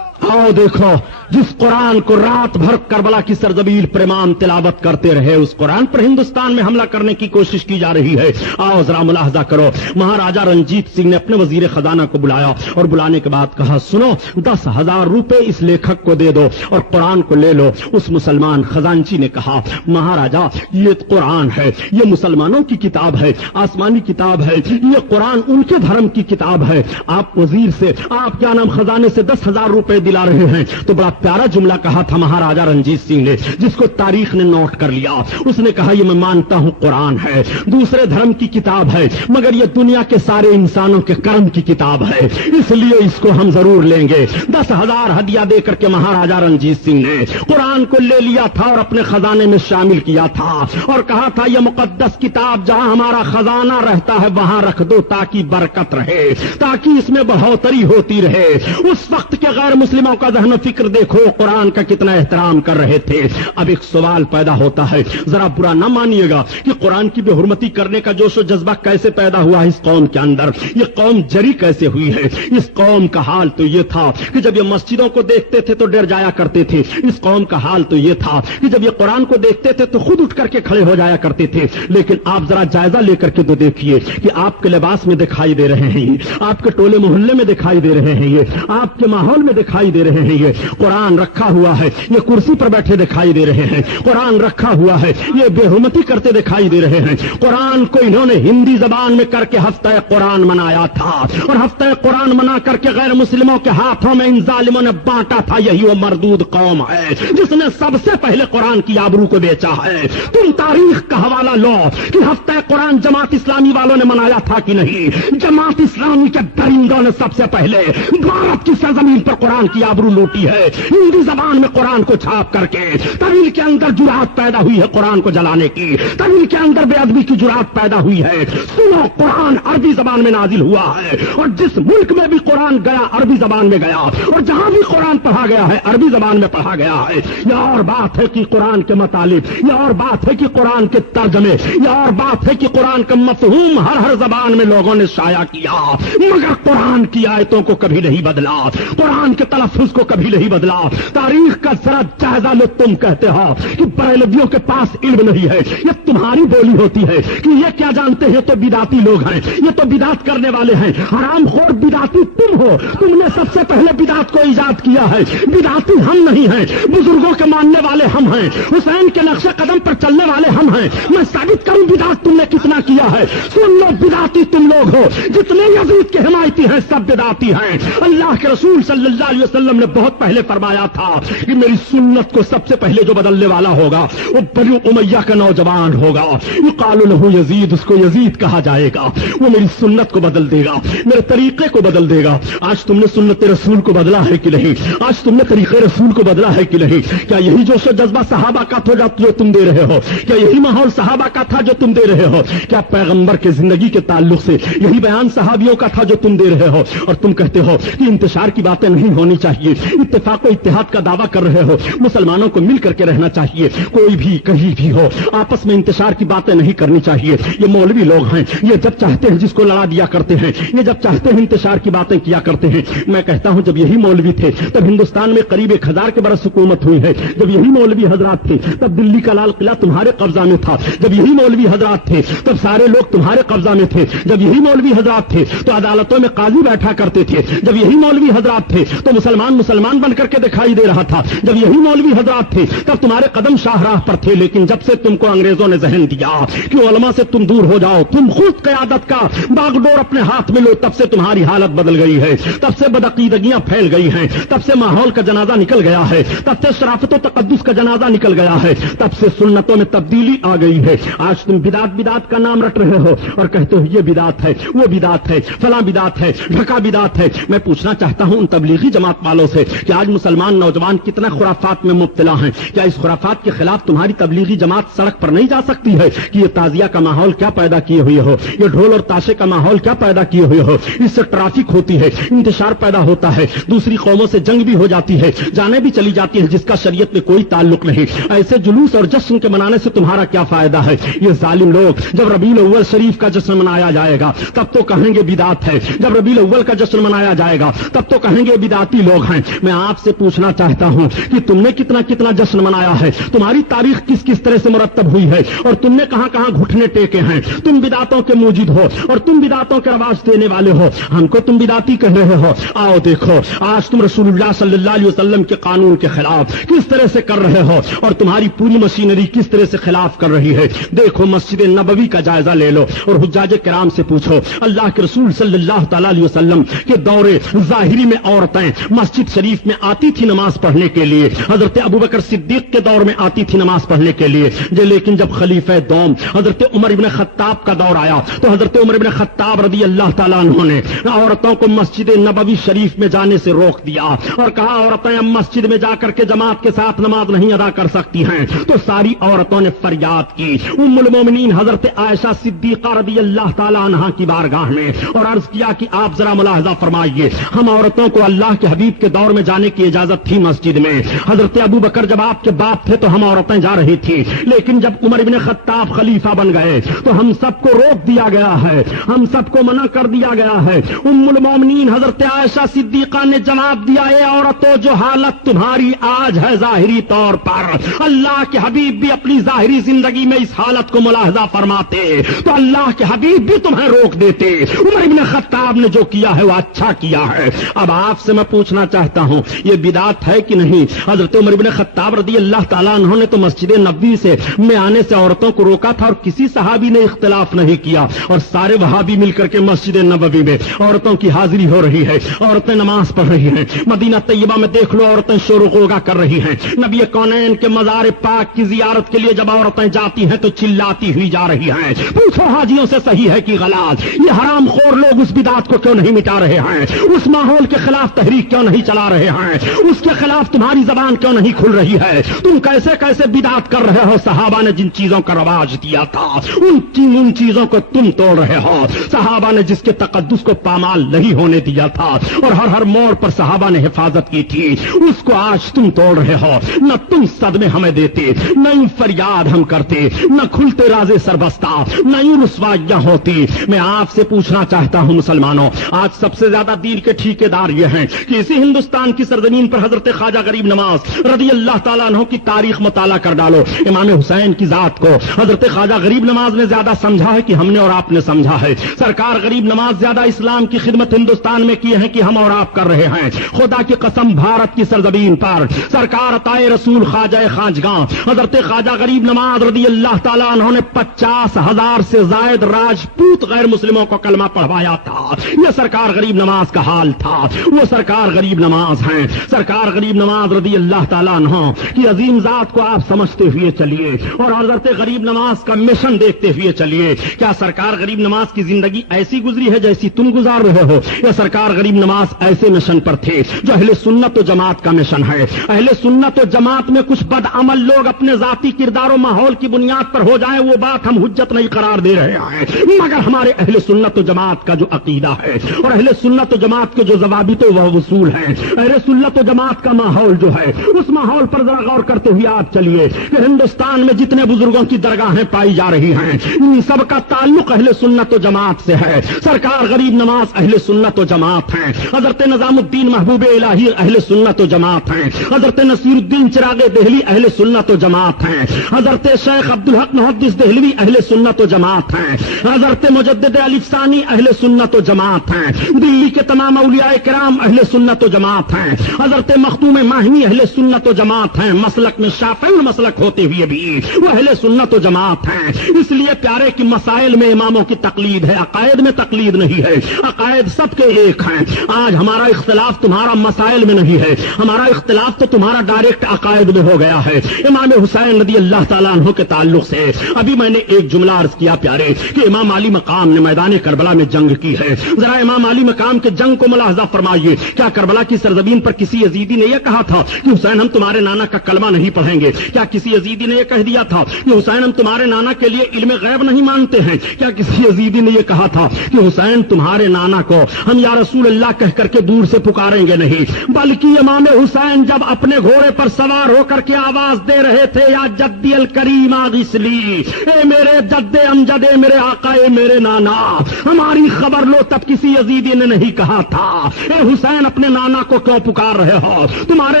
آؤ دیکھو، جس قرآن کو رات بھر کربلا کی سرزمین پر امام تلاوت کرتے رہے اس قرآن پر ہندوستان میں حملہ کرنے کی کوشش کی جا رہی ہے۔ آؤ ذرا ملاحظہ کرو، مہاراجا رنجیت سنگھ نے اپنے وزیر خزانہ کو بلایا اور بلانے کے بعد کہا سنو 10,000 روپے اس لیکھک کو دے دو اور قرآن کو لے لو۔ اس مسلمان خزانچی نے کہا مہاراجا یہ قرآن ہے، یہ مسلمانوں کی کتاب ہے، آسمانی کتاب ہے، یہ قرآن ان کے دھرم کی کتاب ہے، آپ وزیر سے آپ کیا نام خزانے سے 10,000 روپے دلا رہے ہیں۔ تو بڑا پیارا جملہ کہا تھا مہاراجا رنجیت سنگھ نے جس کو تاریخ نے نوٹ کر لیا۔ اس نے کہا یہ میں مانتا ہوں قرآن ہے، دوسرے دھرم کی کتاب ہے، مگر یہ دنیا کے سارے انسانوں کے کرم کی کتاب ہے، اس لیے اس کو ہم ضرور لیں گے۔ 10,000 ہدیہ دے کر کے مہاراجا رنجیت سنگھ نے قرآن کو لے لیا تھا اور اپنے خزانے میں شامل کیا تھا اور کہا تھا یہ مقدس کتاب جہاں ہمارا خزانہ رہتا ہے وہاں رکھ دو تاکہ برکت رہے، تاکہ اس میں بڑھوتری ہوتی رہے۔ اس وقت کے غیر مسلموں کا ذہن و فکر دیکھو قرآن کا کتنا احترام کر رہے تھے۔ اب ایک سوال پیدا ہوتا ہے، ذرا برا نہ مانیے گا کہ قرآن کی بے حرمتی کرنے کا جوش و جذبہ کیسے پیدا ہوا ہے اس قوم کے اندر، یہ قوم جری کیسے ہوئی ہے۔ اس قوم کا حال تو یہ تھا کہ جب یہ مسجدوں کو دیکھتے تھے تو ڈر جایا کرتے تھے، اس قوم کا حال تو یہ تھا کہ جب یہ قرآن کو دیکھتے تھے تو خود اٹھ کر کے کھڑے ہو جایا کرتے تھے۔ لیکن آپ ذرا جائزہ لے کر کے تو دیکھیے کہ آپ کے لباس میں دکھائی دے رہے ہیں یہ، آپ کے ٹولے محلے میں دکھائی دے رہے ہیں یہ، آپ کے ماحول میں دکھائی دے رہے ہیں یہ، قرآن رکھا ہوا ہے، یہ کرسی پر بیٹھے دکھائی دے رہے ہیں، قرآن رکھا ہوا ہے، یہ بے حرمتی کرتے دکھائی دے رہے ہیں۔ قرآن کو انہوں نے ہندی زبان میں کر کے ہفتہ قرآن منایا تھا اور ہفتہ قرآن منا کر کے غیر مسلموں کے ہاتھوں میں ان ظالموں نے بانٹا تھا۔ یہی وہ مردود قوم ہے جس نے سب سے پہلے قرآن کی آبرو کو بیچا ہے۔ تم تاریخ کا حوالہ لو کہ ہفتہ قرآن جماعت اسلامی والوں نے منایا تھا کہ نہیں؟ جماعت اسلامی کے درندوں نے سب سے پہلے بھارت کی سرزمین پر قرآن کی آبرو لوٹی ہے، ہندی زبان میں قرآن کو چھاپ کر کے۔ تب ان کے اندر جرات پیدا ہوئی ہے قرآن کو جلانے کی، تب ان کے اندر بے ادبی کی جرات پیدا ہوئی ہے۔ سنو، قرآن عربی زبان میں نازل ہوا ہے اور جس ملک میں بھی قرآن گیا عربی زبان میں گیا، اور جہاں بھی قرآن پڑھا گیا ہے عربی زبان میں پڑھا گیا ہے۔ یہ اور بات ہے کہ قرآن کے مطالب، یہ اور بات ہے کہ قرآن کے ترجمے، یہ اور بات ہے کہ قرآن کا مفہوم ہر زبان میں لوگوں نے شائع کیا، مگر قرآن کی آیتوں کو کبھی نہیں بدلا، قرآن کے تلفظ کو کبھی نہیں بدلا۔ تاریخ کا ذرا جائزہ لو، تم کہتے ہو کہ بریلویوں کے پاس علم نہیں ہے، یہ تمہاری بولی ہوتی ہے کہ یہ کیا جانتے ہیں، تو بدعتی لوگ ہیں، یہ تو بدعت کرنے والے ہیں۔ حرام خور بدعتی تم ہو، تم نے سب سے پہلے بدعت کو ایجاد کیا ہے، بدعتی ہم نہیں ہیں، بزرگوں کے ماننے والے ہم ہیں، حسین کے نقش قدم پر چلنے والے ہم ہیں۔ میں ثابت کروں بدعت تم نے کتنا کیا ہے، سن لو بدعتی تم لوگ ہو، جتنے یزید کے حمایتی ہیں سب بدعتی ہیں۔ اللہ کے رسول صلی اللہ علیہ وسلم نے بہت پہلے فرمایا تھا کہ میری سنت کو سب سے پہلے جو بدلنے والا ہوگا وہ بنو امیہ کا نوجوان ہوگا، یقال لہ یزید، اس کو یزید کہا جائے گا، وہ میری سنت کو بدل دے گا، میرے طریقے کو بدل دے گا۔ آج تم نے سنت رسول کو بدلا ہے کہ نہیں؟ آج تم نے طریقے رسول کو بدلا ہے کہ نہیں؟ کیا یہی جوش و جذبہ صحابہ کا تھا جو تم دے رہے ہو؟ کیا یہی ماحول صحابہ کا تھا جو تم دے رہے ہو؟ کیا پیغمبر کے زندگی کے تعلق سے یہی بیان صحابیوں کا تھا جو تم دے رہے ہو؟ اور تم کہتے ہو کہ انتشار کی باتیں نہیں ہونی چاہیے، اتفاق و اتحاد کا دعویٰ کر رہے ہو، مسلمانوں کو مل کر کے رہنا چاہیے، کوئی بھی کہیں بھی ہو آپس میں انتشار کی باتیں نہیں کرنی چاہیے۔ یہ مولوی لوگ ہیں، یہ جب چاہتے ہیں جس کو لڑا دیا کرتے ہیں، یہ جب چاہتے ہیں انتشار کی باتیں کیا کرتے ہیں۔ میں کہتا ہوں جب یہی مولوی تھے تب ہندوستان میں قریب 1000 کے برس حکومت ہوئی ہے، جب یہی مولوی حضرات تھے تب دلی کا لال قلعہ تمہارے قبضہ میں تھا، جب یہی مولوی حضرات تھے تب سارے لوگ تمہارے قبضہ میں تھے، جب یہی مولوی حضرات تھے تو عدالتوں میں قاضی بیٹھا کرتے تھے، جب یہی مولوی حضرات تھے تو مسلمان بن کر کے دکھائی دے رہا تھا، جب یہی مولوی حضرات تھے تب تمہارے قدم شاہراہ پر تھے۔ لیکن جب سے تم کو انگریزوں نے ذہن دیا کہ علماء سے تم دور ہو جاؤ، تم خود قیادت کا باغ ڈور اپنے ہاتھ میں لو، تب سے تمہاری حالت بدل گئی ہے، تب سے بدعقیدگیاں پھیل گئی ہیں، تب سے ماحول کا جنازہ نکل گیا ہے، تب سے شرافت و تقدس کا جنازہ نکل گیا ہے، تب سے سنتوں میں تبدیلی آ گئی ہے۔ آج تم بدعت کا نام رٹ رہے ہو اور کہتے ہو یہ بدعت ہے، وہ بدعت ہے، فلاں بدعت ہے، ڈھکا بدعت ہے۔ میں پوچھنا چاہتا ہوں ان تبلیغی جماعت والوں سے کہ آج مسلمان نوجوان کتنا خرافات میں مبتلا ہیں، کیا اس خرافات کے خلاف تمہاری تبلیغی جماعت سڑک پر نہیں جا سکتی ہے کہ یہ تعزیہ کا ماحول کیا پیدا کیے ہوئے ہو، یہ ڈھول اور تاشے کا ماحول کیا پیدا کیے ہوئے ہو؟ اس سے ٹریفک ہوتی ہے، انتشار پیدا ہوتا ہے، دوسری قوموں سے جنگ بھی ہو جاتی ہے، جانیں بھی چلی جاتی ہے جس کا شریعت میں کوئی تعلق نہیں۔ ایسے جلوس اور جشن کے منانے سے تمہارا کیا فائدہ ہے؟ یہ ظالم لوگ جب ربیع الاول شریف کا جشن منایا جائے گا تب تو کہیں گے بدعت ہے، جب ربیع الاول کا جشن منایا جائے گا تب تو کہیں گے بدعتی لوگ ہیں۔ میں آپ سے پوچھنا چاہتا ہوں کہ تم نے کتنا جشن منایا ہے، تمہاری تاریخ کس طرح سے مرتب ہوئی ہے، اور تم نے کہاں گھٹنے ٹیکے ہیں؟ تم بدعتوں کے موجد ہو اور تم بدعتوں کے رواج دینے والے ہو، ہم کو تم بدعتی کہہ رہے ہو۔ آؤ دیکھو آج تم رسول اللہ صلی اللہ علیہ وسلم کے قانون کے خلاف کس طرح سے کر رہے ہو اور تمہاری پوری مشینری کس طرح سے خلاف کر رہی ہے۔ دیکھو مسجد نبوی کا جائزہ لے لو اور حجاج کرام سے پوچھو، اللہ کے رسول صلی اللہ تعالی علیہ وسلم کے دور ظاہری میں عورتیں مسجد شریف میں آتی تھی نماز پڑھنے کے لیے، حضرت ابوبکر صدیق کے دور میں آتی تھی نماز پڑھنے کے لیے، لیکن جب خلیفہ دوم حضرت عمر ابن خطاب کا دور آیا تو حضرت عمر ابن خطاب رضی اللہ تعالیٰ عنہ نے عورتوں کو مسجد نبوی شریف میں جانے سے روک دیا اور کہا عورتیں اب مسجد میں جا کر کے جماعت کے ساتھ نماز نہیں ادا کر سکتی ہیں۔ تو ساری عورتوں نے فریاد کی ام المومنین حضرت عائشہ صدیقہ رضی اللہ تعالیٰ عنہا کی بارگاہ میں اور عرض کیا کہ آپ ذرا ملاحظہ فرمائیے، ہم عورتوں کو اللہ کے حبیب کے دور میں جانے کی اجازت تھی مسجد میں، حضرت ابوبکر جب آپ کے باپ تھے تو ہم عورتیں جا رہی تھی، لیکن جب عمر ابن خطاب خلیفہ بن گئے تو ہم سب کو روک دیا گیا ہے، ہم سب کو منع کر دیا گیا ہے۔ ام المومنین حضرت عائشہ صدیقہ نے جواب دیا، اے عورتوں جو حالت تمہاری آج ہے ظاہری طور پر، اللہ کے حبیب بھی اپنی ظاہری زندگی میں اس حالت کو ملاحظہ فرماتے تو اللہ کے حبیب بھی تمہیں روک دیتے۔ عمر ابن خطاب نے جو کیا ہے وہ اچھا کیا ہے۔ اب آپ سے میں پوچھنا چاہتا ہوں یہ بدعت ہے کہ نہیں؟ حضرت عمر ابن خطاب رضی اللہ تعالیٰ عنہ نے تو مسجد نبوی سے میں آنے سے عورتوں کو روکا تھا اور کسی صحابی نے اختلاف نہیں کیا، اور سارے وہابی مل کر کے مسجد نبوی میں عورتوں کی حاضری ہو رہی ہے، عورتیں نماز پڑھ رہی ہیں۔ مدینہ طیبہ میں دیکھ لو عورتیں شور و غوغا کر رہی ہیں۔ نبی کونین کے مزار پاک کی زیارت کے لیے جب عورت عورتیں جاتی ہیں تو چلاتی ہوئی جا رہی ہیں. پوچھو حاجیوں سے صحیح ہے کہ غلط؟ یہ حرام خور لوگ اس بدعت کو کیوں نہیں مٹا رہے ہیں؟ اس ماحول کے خلاف تحریک کیوں نہیں چلا رہے ہیں؟ اس کے خلاف تمہاری زبان کیوں نہیں کھل رہی ہے؟ تم کیسے کیسے بدعت کر رہے ہو؟ صحابہ نے جن چیزوں کا رواج دیا تھا ان چیزوں کو تم توڑ رہے ہو. صحابہ نے جس کے تقدس کو پامال نہیں ہونے دیا تھا اور ہر موڑ پر صحابہ نے حفاظت کی تھی, اس کو آج تم توڑ رہے ہو. نہ تم صدمے ہمیں دیتے, نہ فریاد ہم کرتے, نہ کھلتے رازے سربستہ, نہ رسوائیاں ہوتی. میں آپ سے پوچھنا چاہتا ہوں مسلمانوں, آج سب سے زیادہ دین کے ٹھیکیدار یہ ہیں کہ اسی ہندوستان کی سرزمین پر حضرت خواجہ غریب نواز رضی اللہ تعالیٰ عنہ کی تاریخ مطالعہ کر ڈالو. امام حسین کی ذات کو حضرت خواجہ غریب نواز نے زیادہ سمجھا ہے کہ ہم نے اور آپ نے سمجھا ہے. سرکار غریب نواز زیادہ اسلام کی خدمت ہندوستان میں کی ہے کہ ہم اور آپ کر رہے ہیں. خدا کی قسم, بھارت کی سرزمین پر سرکار عطائے رسول خواجہ خواجگاں حضرت خواجہ غریب نواز رضی اللہ تعالیٰ عنہ نے 50,000 سے زائد راجپوت غیر مسلموں کو کلمہ پڑھوایا تھا. یہ سرکار غریب نواز کا حال تھا. وہ سرکار غریب نواز ہیں. سرکار غریب نواز رضی اللہ تعالیٰ عنہ کی عظیم ذات کو آپ سمجھتے ہوئے چلیے اور حضرت غریب نواز کا مشن دیکھتے ہوئے چلیے. کیا سرکار غریب نواز کی زندگی ایسی گزری ہے جیسی تم گزار رہے ہو؟ یا سرکار غریب نواز ایسے مشن پر تھے جو اہل سنت و جماعت کا مشن ہے؟ اہل سنت و جماعت میں کچھ بدعمل لوگ اپنے ذاتی کردار و ماحول کی بنیاد پر ہو جائیں, وہ بات ہم حجت نہیں قرار دے رہے ہیں, مگر ہمارے اہل سنت و جماعت کا جو عقیدہ ہے اور اہل سنت و جماعت کے جو ضوابط و اصول ہیں, اہل سنت و جماعت کا ماحول جو ہے, اس ماحول پر ذرا غور کرتے ہوئے آپ چلیے کہ ہندوستان میں جتنے بزرگوں کی درگاہیں پائی جا رہی ہیں, ان سب کا تعلق اہل سنت و جماعت سے ہے. سرکار غریب نواز اہل سنت و جماعت ہیں. حضرت نظام الدین محبوب الہی اہل سنت و جماعت ہیں. حضرت نصیر الدین چراغ دہلی اہل سنت و جماعت ہیں. حضرت شیخ عبدالحق محدث دہلوی اہل سنت و جماعت ہیں. حضرت مجدد الف ثانی اہل سنت و جماعت ہیں. دلی کے تمام اولیاء کرام اہل سنت و جماعت ہیں. حضرت مختوم ماہمی اہل سنت و جماعت ہیں. مسلک میں شافعی مسلک ہوتے ہوئے بھی وہ اہل سنت و جماعت ہیں. اس لیے پیارے کی مسائل میں اماموں کی تقلید ہے, عقائد میں تقلید نہیں ہے. عقائد سب کے ایک ہیں. آج ہمارا اختلاف تمہارا مسائل میں نہیں ہے, ہمارا اختلاف تو تمہارا ڈائریکٹ عقائد میں ہو گیا ہے. امام حسین رضی اللہ تعالیٰ عنہ کے تعلق سے ابھی میں نے ایک جملہ عرض کیا پیارے کہ امام علی مقام نے میدان کربلا میں جنگ کی ہے. ذرا امام علی مقام کے جنگ کو ملاحظہ فرمائیے. کیا کربلا کی سرزمین پر کسی یزیدی نے یہ کہا تھا کہ حسین ہم تمہارے نانا کا کلمہ نہیں پڑھیں گے؟ کیا کسی یزیدی نے یہ کہہ دیا تھا کہ حسین ہم تمہارے نانا کے لیے علم غیب نہیں مانتے ہیں؟ کیا کسی یزیدی نے یہ کہا تھا کہ حسین تمہارے نانا کو ہم یا رسول اللہ کہہ کر کے دور سے پکاریں گے؟ نہیں, بلکہ امام حسین جب اپنے گھوڑے پر سوار ہو کر کے آواز دے رہے تھے, یا جدی الکریم اغثلی, اے میرے جد امجد, اے میرے آقا, اے میرے نانا, ہماری خبر لو, تب کسی یزیدی نے نہیں کہا تھا اے حسین اپنے نانا کو کیوں پکار رہے ہو, تمہارے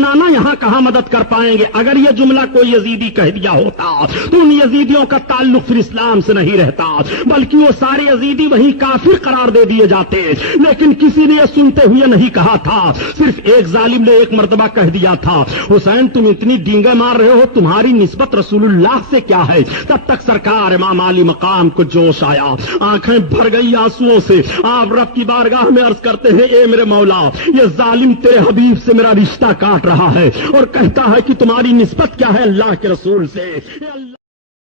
نانا یہاں کہاں مدد کر پائیں گے. اگر یہ جملہ کوئی یزیدی کہہ دیا ہوتا تو ان یزیدیوں کا تعلق پھر اسلام سے نہیں رہتا, بلکہ وہ سارے یزیدی وہیں کافر قرار دے دیے جاتے. لیکن کسی نے یہ سنتے ہوئے نہیں کہا تھا, صرف ایک ظالم نے ایک مرتبہ کہہ دیا تھا حسین تم اتنی ڈینگے مار رہے ہو, تمہاری نسبت رسول اللہ سے کیا ہے؟ تب تک سرکار امام علی مقام کو جوش آیا, آنکھیں بھر گئی آنسوؤں سے. آپ رب کی بارگاہ میں عرض کرتے ہیں اے میرے مولا, یہ ظالم تیرے حبیب سے میرا رشتہ کاٹ رہا ہے اور کہتا ہے کہ تمہاری نسبت کیا ہے اللہ کے رسول سے.